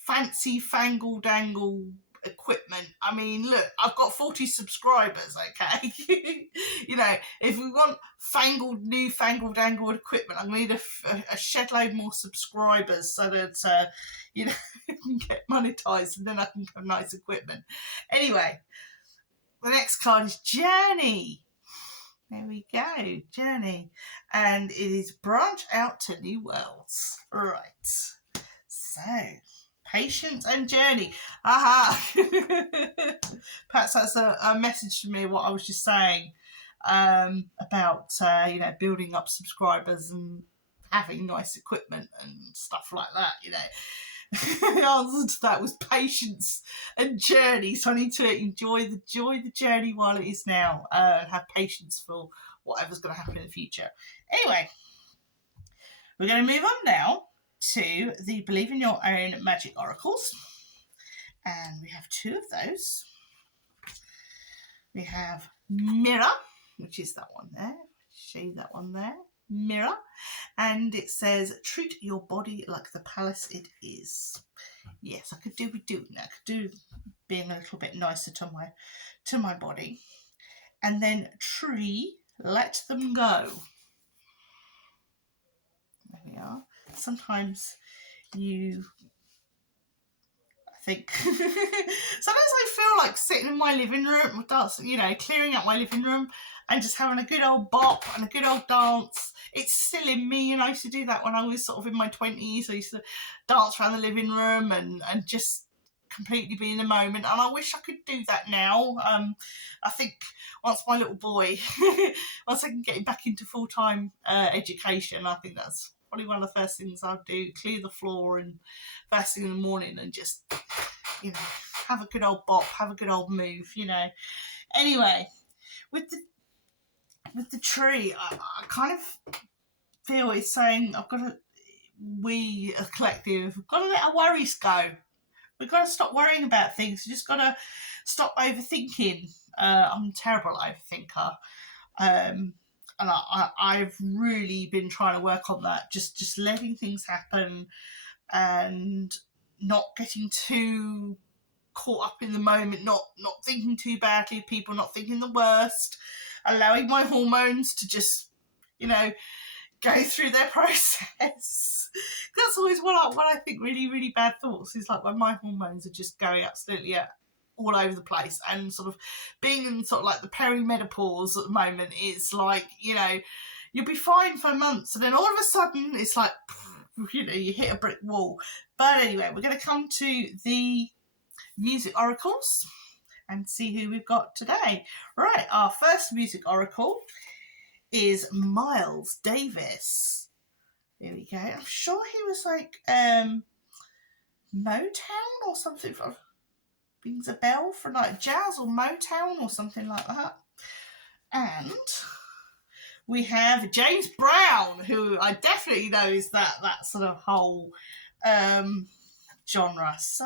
fancy fangle dangle equipment. I mean, look, I've got 40 subscribers, okay? If we want new fangled dangled equipment, I'm going to need a shed load more subscribers so that, can get monetized, and then I can have nice equipment. Anyway, the next card is Journey. There we go, Journey. And it is branch out to new worlds. Right. So, Patience and Journey. Aha! Perhaps that's a message to me, what I was just saying about, building up subscribers and having nice equipment and stuff like that, The answer to that was patience and journey. So I need to enjoy the journey while it is now, and have patience for whatever's going to happen in the future. Anyway, we're going to move on now to the Believe in Your Own Magic Oracles. And we have 2 of those. We have Mirror, which is that one there. Show you that one there. Mirror. And it says, treat your body like the palace it is. Yes, I could do with doing that. I could do being a little bit nicer to my body. And then Tree, let them go. There we are. Sometimes I think sometimes I feel like sitting in my living room, clearing out my living room and just having a good old bop and a good old dance. It's still in me, and I used to do that when I was sort of in my 20s. I used to dance around the living room and just completely be in the moment, and I wish I could do that now. I think once my little boy, once I can get him back into full-time education, I think that's probably one of the first things I'll do, clear the floor and first thing in the morning and just, have a good old bop, have a good old move, Anyway, with the tree, I kind of feel it's saying we, a collective, have got to let our worries go. We've got to stop worrying about things. We've just got to stop overthinking. I'm a terrible overthinker. And I've really been trying to work on that, just letting things happen and not getting too caught up in the moment, not thinking too badly of people, not thinking the worst, allowing my hormones to just, go through their process. That's always what I think really, really bad thoughts is like when my hormones are just going absolutely all over the place, and sort of being in sort of like the perimenopause at the moment is like, you'll be fine for months and then all of a sudden it's like, you hit a brick wall. But anyway, we're going to come to the music oracles and see who we've got today. Right, our first music oracle is Miles Davis. Here we go. I'm sure he was like Motown or something. Rings a bell for like jazz or Motown or something like that. And we have James Brown, who I definitely know is that sort of whole genre. So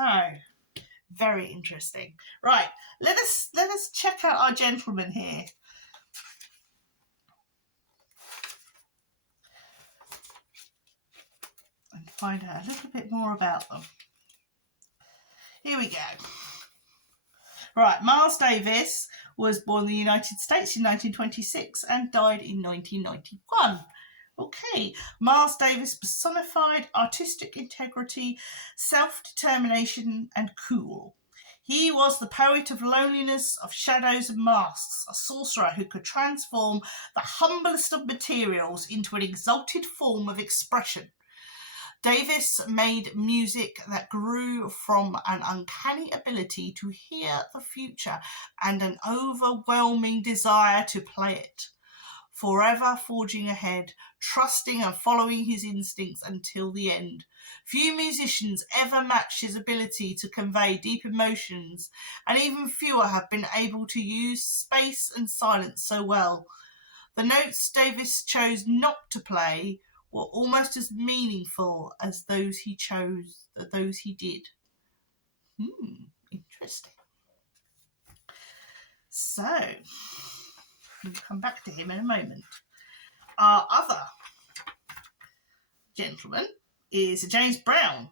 very interesting. Right, let us check out our gentlemen here. And find out a little bit more about them. Here we go. Right, Miles Davis was born in the United States in 1926 and died in 1991. Okay, Miles Davis personified artistic integrity, self-determination, and cool. He was the poet of loneliness, of shadows and masks, a sorcerer who could transform the humblest of materials into an exalted form of expression. Davis made music that grew from an uncanny ability to hear the future and an overwhelming desire to play it. Forever forging ahead, trusting and following his instincts until the end. Few musicians ever matched his ability to convey deep emotions, and even fewer have been able to use space and silence so well. The notes Davis chose not to play were almost as meaningful as those he did. Interesting. So, we'll come back to him in a moment. Our other gentleman is James Brown,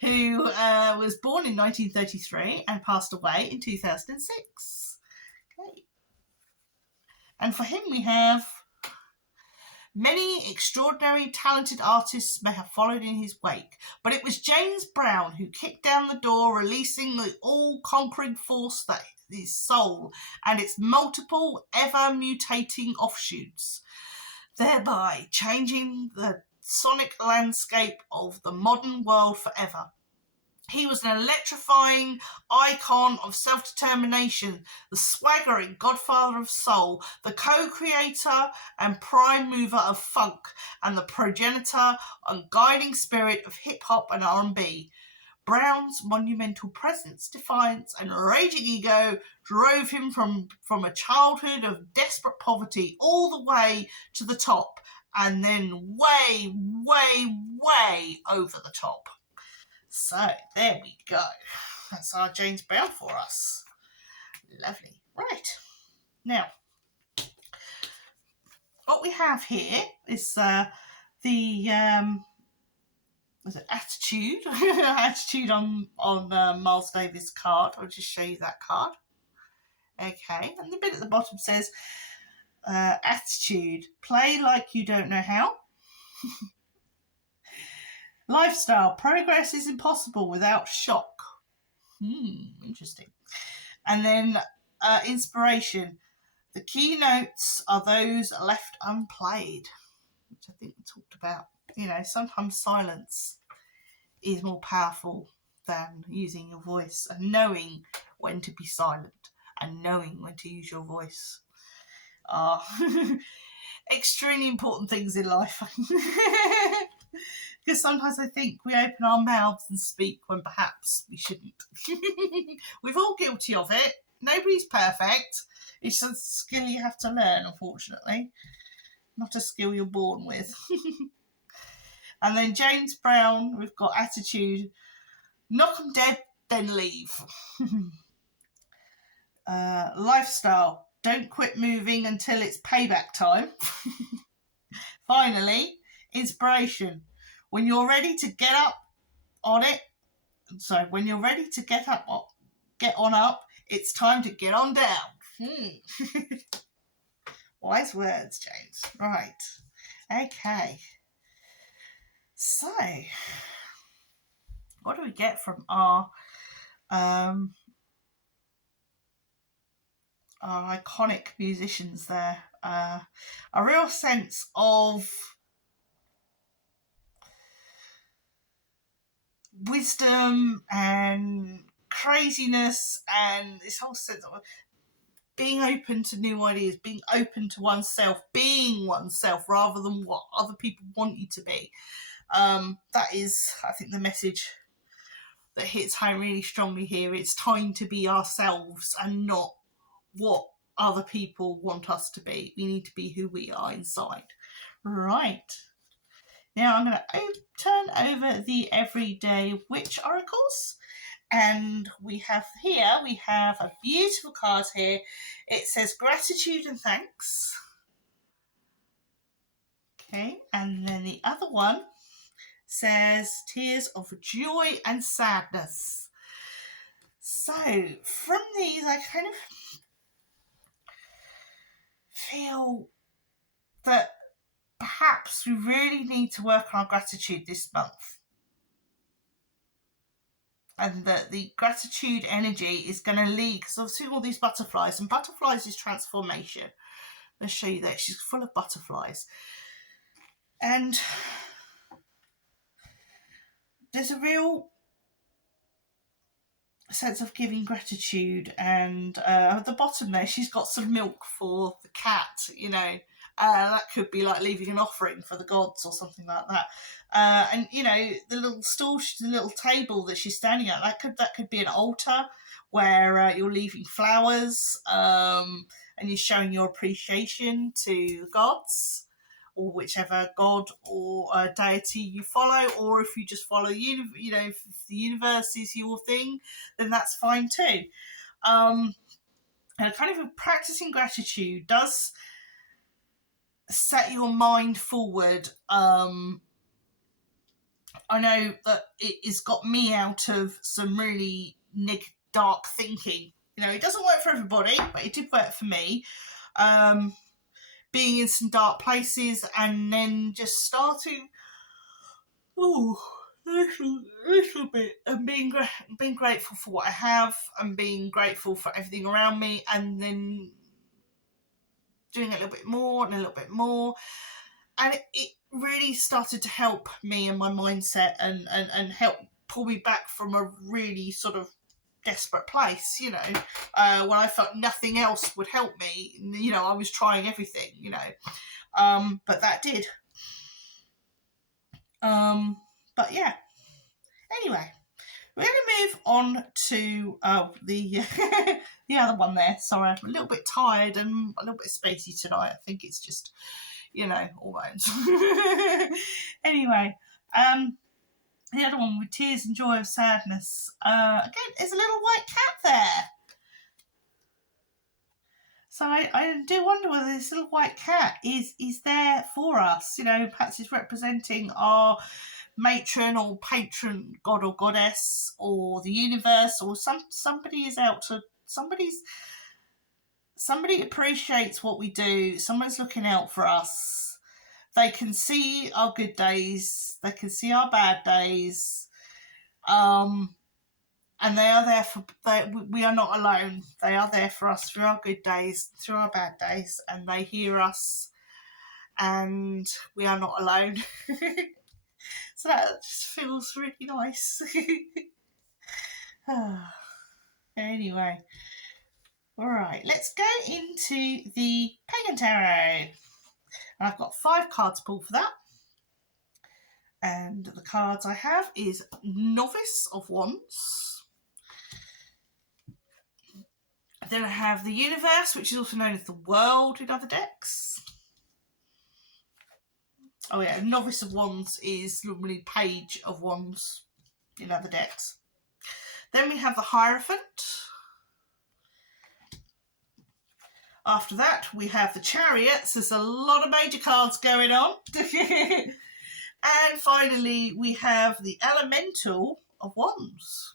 who was born in 1933 and passed away in 2006. Okay. And for him we have many extraordinary, talented artists may have followed in his wake, but it was James Brown who kicked down the door, releasing the all-conquering force that is soul and its multiple, ever-mutating offshoots, thereby changing the sonic landscape of the modern world forever. He was an electrifying icon of self-determination, the swaggering godfather of soul, the co-creator and prime mover of funk, and the progenitor and guiding spirit of hip-hop and R&B. Brown's monumental presence, defiance, and raging ego drove him from a childhood of desperate poverty all the way to the top, and then way, way, way over the top. So there we go. That's our James Brown for us. Lovely. Right. Now, what we have here is the attitude attitude on Miles Davis' card. I'll just show you that card. Okay, and the bit at the bottom says attitude, play like you don't know how. Lifestyle, progress is impossible without shock. Interesting. And then inspiration, the keynotes are those left unplayed, which I think we talked about. Sometimes silence is more powerful than using your voice, and knowing when to be silent and knowing when to use your voice are extremely important things in life. Because sometimes I think we open our mouths and speak when perhaps we shouldn't. We're all guilty of it. Nobody's perfect. It's a skill you have to learn, unfortunately. Not a skill you're born with. And then James Brown, we've got attitude, knock 'em dead, then leave. Lifestyle, don't quit moving until it's payback time. Finally, inspiration, when you're ready to get up on it, when you're ready to get on up, it's time to get on down. Wise words, James. Right. Okay. So, what do we get from our iconic musicians there? A real sense of wisdom and craziness, and this whole sense of being open to new ideas, being open to oneself, being oneself rather than what other people want you to be. That is, I think, the message that hits home really strongly here. It's time to be ourselves and not what other people want us to be. We need to be who we are inside. Right. Now I'm going to turn over the Everyday Witch Oracles. And we have a beautiful card here. It says gratitude and thanks. Okay, and then the other one says tears of joy and sadness. So from these, I kind of feel that perhaps we really need to work on our gratitude this month. And that the gratitude energy is going to lead, because I've seen all these butterflies, and butterflies is transformation. Let's show you that. She's full of butterflies. And there's a real sense of giving gratitude. And at the bottom there, she's got some milk for the cat, that could be like leaving an offering for the gods or something like that. And the little stool, the little table that she's standing at, that could be an altar where you're leaving flowers, and you're showing your appreciation to the gods, or whichever god or deity you follow. Or if you just follow if the universe is your thing, then that's fine too. And kind of practicing gratitude does set your mind forward. I know that it has got me out of some really dark thinking. It doesn't work for everybody, but it did work for me. Being in some dark places and then just starting a little bit, and being grateful for what I have, and being grateful for everything around me, and then doing a little bit more and a little bit more. And it really started to help me and my mindset and help pull me back from a really sort of desperate place, when I felt nothing else would help me. I was trying everything, but that did. But yeah. Anyway, we're move on to the the other one there. Sorry, I'm a little bit tired and a little bit spacey tonight. I think it's just, hormones. Anyway, the other one with Tears and Joy of Sadness. Again, there's a little white cat there. So I do wonder whether this little white cat is there for us. Perhaps it's representing our matron or patron god or goddess or the universe, or somebody is out to somebody appreciates what we do. Someone's looking out for us. They can see our good days. They can see our bad days. And they are there we are not alone. They are there for us through our good days, through our bad days, and they hear us, and we are not alone. So that just feels really nice. Anyway, all right, let's go into the Pagan Tarot. And I've got 5 cards pulled for that. And the cards I have is Novice of Wands. Then I have the Universe, which is also known as the World in other decks. Oh yeah, Novice of Wands is normally Page of Wands in other decks. Then we have the Hierophant. After that, we have the Chariots. There's a lot of major cards going on. And finally, we have the Elemental of Wands.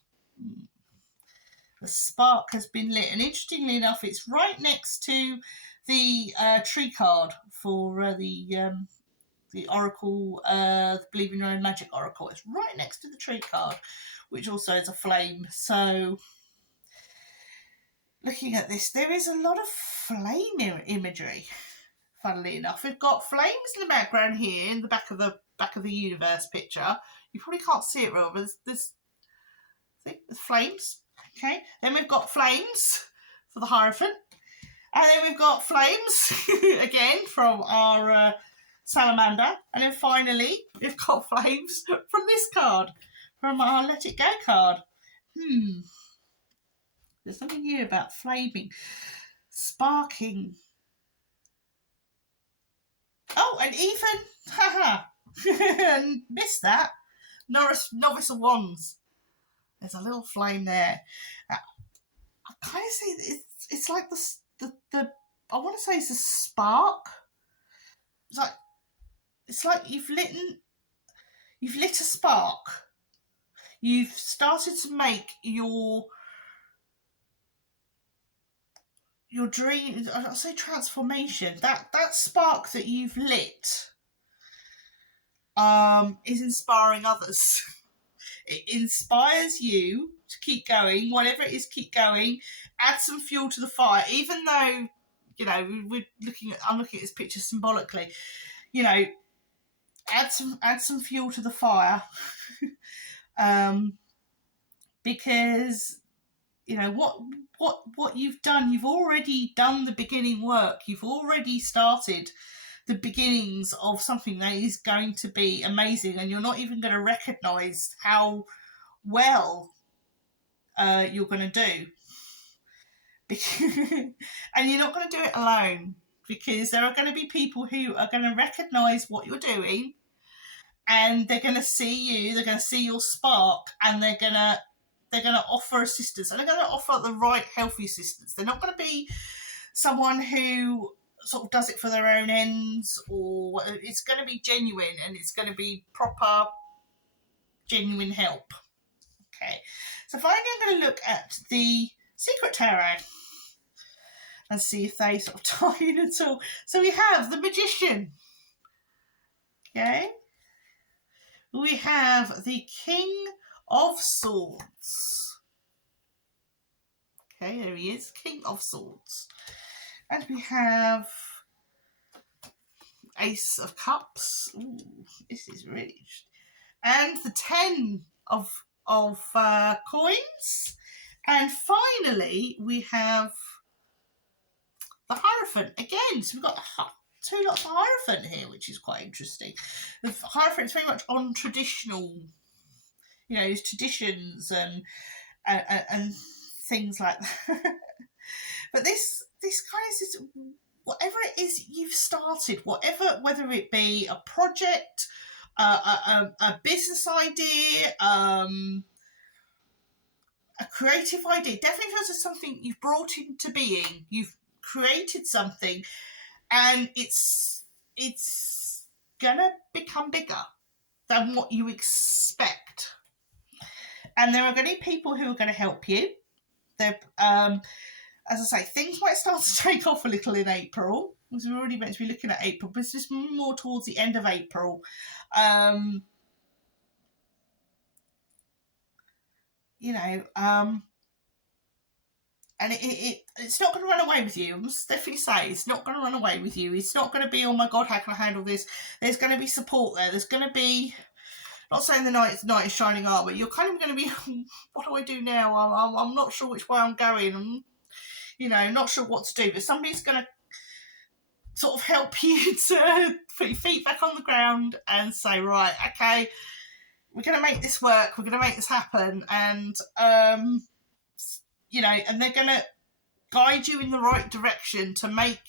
The spark has been lit, and interestingly enough, it's right next to the tree card for the Oracle, the Believe in Your Own Magic Oracle. It's right next to the tree card, which also is a flame. So, looking at this, there is a lot of flame imagery. Funnily enough, we've got flames in the background here, in the back of the Universe picture. You probably can't see it real, but there's flames. Okay, then we've got flames for the Hierophant, and then we've got flames again from our Salamander, and then finally we've got flames from this card, from our Let It Go card. There's something here about flaming, sparking. Oh, and even, missed that, Novice of Wands. There's a little flame there. I kind of see it's like the I want to say it's a spark. It's like you've lit a spark. You've started to make your dream. I say transformation. That spark that you've lit is inspiring others. It inspires you to keep going. Whatever it is, keep going. Add some fuel to the fire. Even though, I'm looking at this picture symbolically. Add some fuel to the fire. Because what you've done, you've already done the beginning work. You've already started the beginnings of something that is going to be amazing, and you're not even going to recognise how well you're going to do. And you're not going to do it alone, because there are going to be people who are going to recognise what you're doing, and they're going to see you, they're going to see your spark, and they're going to offer assistance, and they're going to offer the right healthy assistance. They're not going to be someone who sort of does it for their own ends, or it's going to be genuine, and it's going to be proper, genuine help. Okay, so finally I'm going to look at the Secret Tarot and see if they sort of tie in at all. So we have the Magician. Okay, we have the King of Swords. Okay, there he is, King of Swords. And we have Ace of Cups. Ooh, this is really interesting. And the 10 of coins. And finally, we have the Hierophant again. So we've got 2 lots of Hierophant here, which is quite interesting. The Hierophant is very much on traditional traditions and things like that. But this kind of says, whatever it is you've started, whether it be a project, a business idea, a creative idea, definitely feels like something you've brought into being. You've created something, and it's gonna become bigger than what you expect. And there are going to be people who are going to help you. They're, as I say, things might start to take off a little in April, because we're already meant to be looking at April, but it's just more towards the end of April. And it's not going to run away with you. I must definitely say, it's not going to run away with you. It's not going to be, oh my God, how can I handle this? There's going to be support there. There's going to be, not saying the night is shining armour, you're kind of going to be, what do I do now? I'm not sure which way I'm going. I'm not sure what to do. But somebody's going to sort of help you to put your feet back on the ground and say, right, okay, we're going to make this work. We're going to make this happen. And, and they're going to guide you in the right direction to make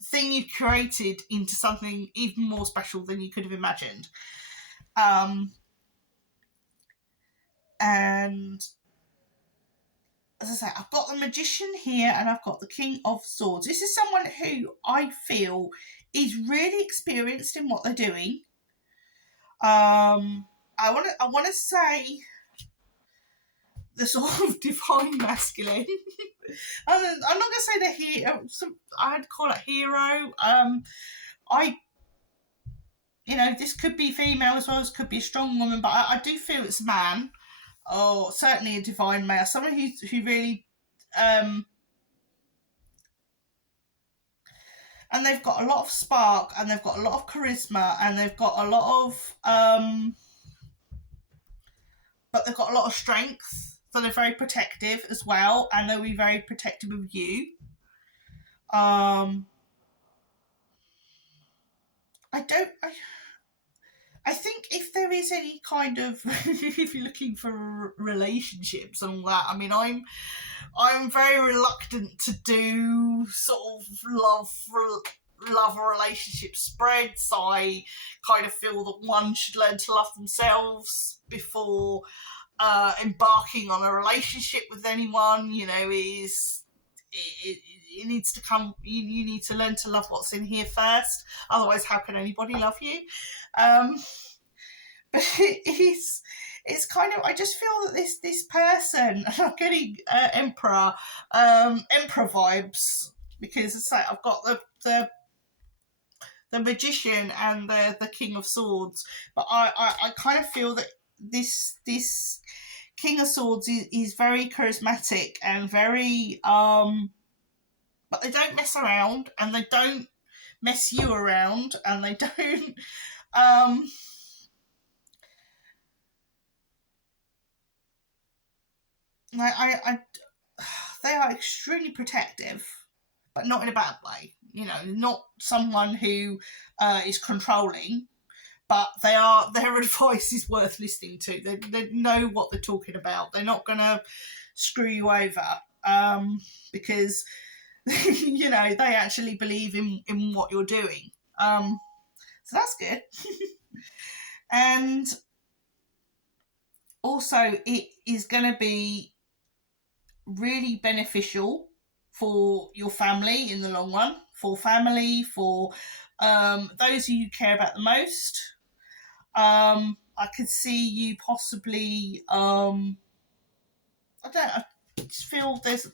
the thing you've created into something even more special than you could have imagined. And as I say, I've got the Magician here and I've got the King of Swords. This is someone who I feel is really experienced in what they're doing. I want to say the sort of divine masculine. I'm not going to say the hero. I'd call it hero. This could be female as well as could be a strong woman, but I do feel it's a man, or certainly a divine male, someone who really, and they've got a lot of spark, and they've got a lot of charisma, and they've got a lot of, but they've got a lot of strength. So they're very protective as well, and they'll be very protective of you. I think if there is any kind of, if you're looking for relationships and all that, I mean, I'm very reluctant to do sort of love or relationship spreads. I kind of feel that one should learn to love themselves before embarking on a relationship with anyone. It needs to come. You need to learn to love what's in here first. Otherwise, how can anybody love you? But it's kind of, I just feel that this person, I'm getting Emperor vibes, because it's like I've got the Magician and the King of Swords, but I kind of feel that this King of Swords is very charismatic and very but they don't mess around, and they don't mess you around, and they don't they are extremely protective, but not in a bad way. Not someone who is controlling, but their advice is worth listening to. They know what they're talking about. They're not going to screw you over because they actually believe in what you're doing. So that's good. And also, it is going to be really beneficial for your family in the long run, for those who you care about the most. I could see you possibly, I just feel there's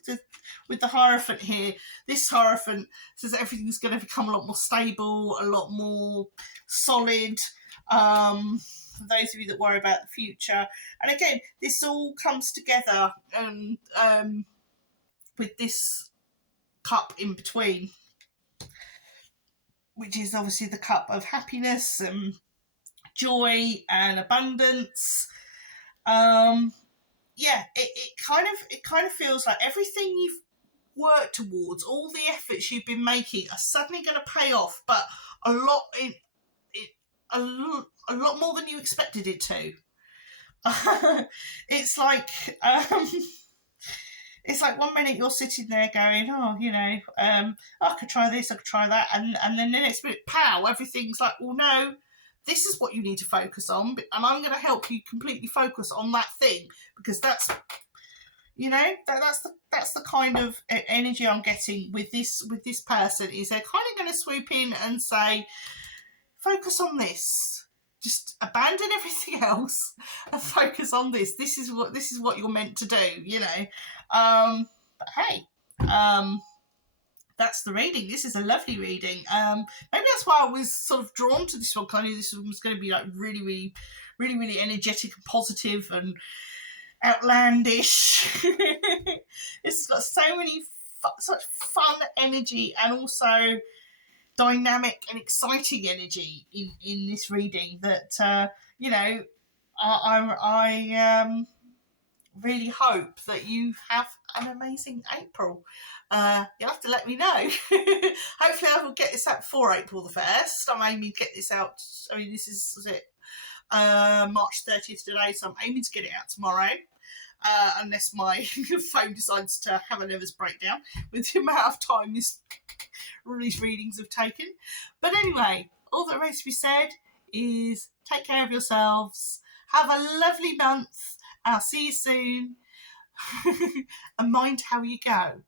with the Hierophant here, this Hierophant says everything's going to become a lot more stable, a lot more solid, for those of you that worry about the future. And again, this all comes together with this cup in between, which is obviously the cup of happiness and joy and abundance. It kind of feels like everything you've worked towards, all the efforts you've been making, are suddenly going to pay off, but a lot more than you expected it to. it's like um, it's like 1 minute you're sitting there going, oh, I could try this, I could try that, and then the next minute, pow, everything's like, well, no, this is what you need to focus on, and I'm going to help you completely focus on that thing, because that's the kind of energy I'm getting with this person. Is they're kind of going to swoop in and say, focus on this, just abandon everything else and focus on this. This is what you're meant to do. But hey, that's the reading. This is a lovely reading. Maybe that's why I was sort of drawn to this one, because I knew this one was going to be like really, really, really, really energetic and positive and outlandish. It's got so many such fun energy, and also dynamic and exciting energy in this reading that I really hope that you have an amazing April. You'll have to let me know. Hopefully I will get this out before April the 1st. I'm aiming to get this out. I mean, this is it, March 30th today, so I'm aiming to get it out tomorrow. Unless my phone decides to have a nervous breakdown with the amount of time these readings have taken. But anyway, all that remains to be said is take care of yourselves. Have a lovely month. I'll see you soon. And mind how you go.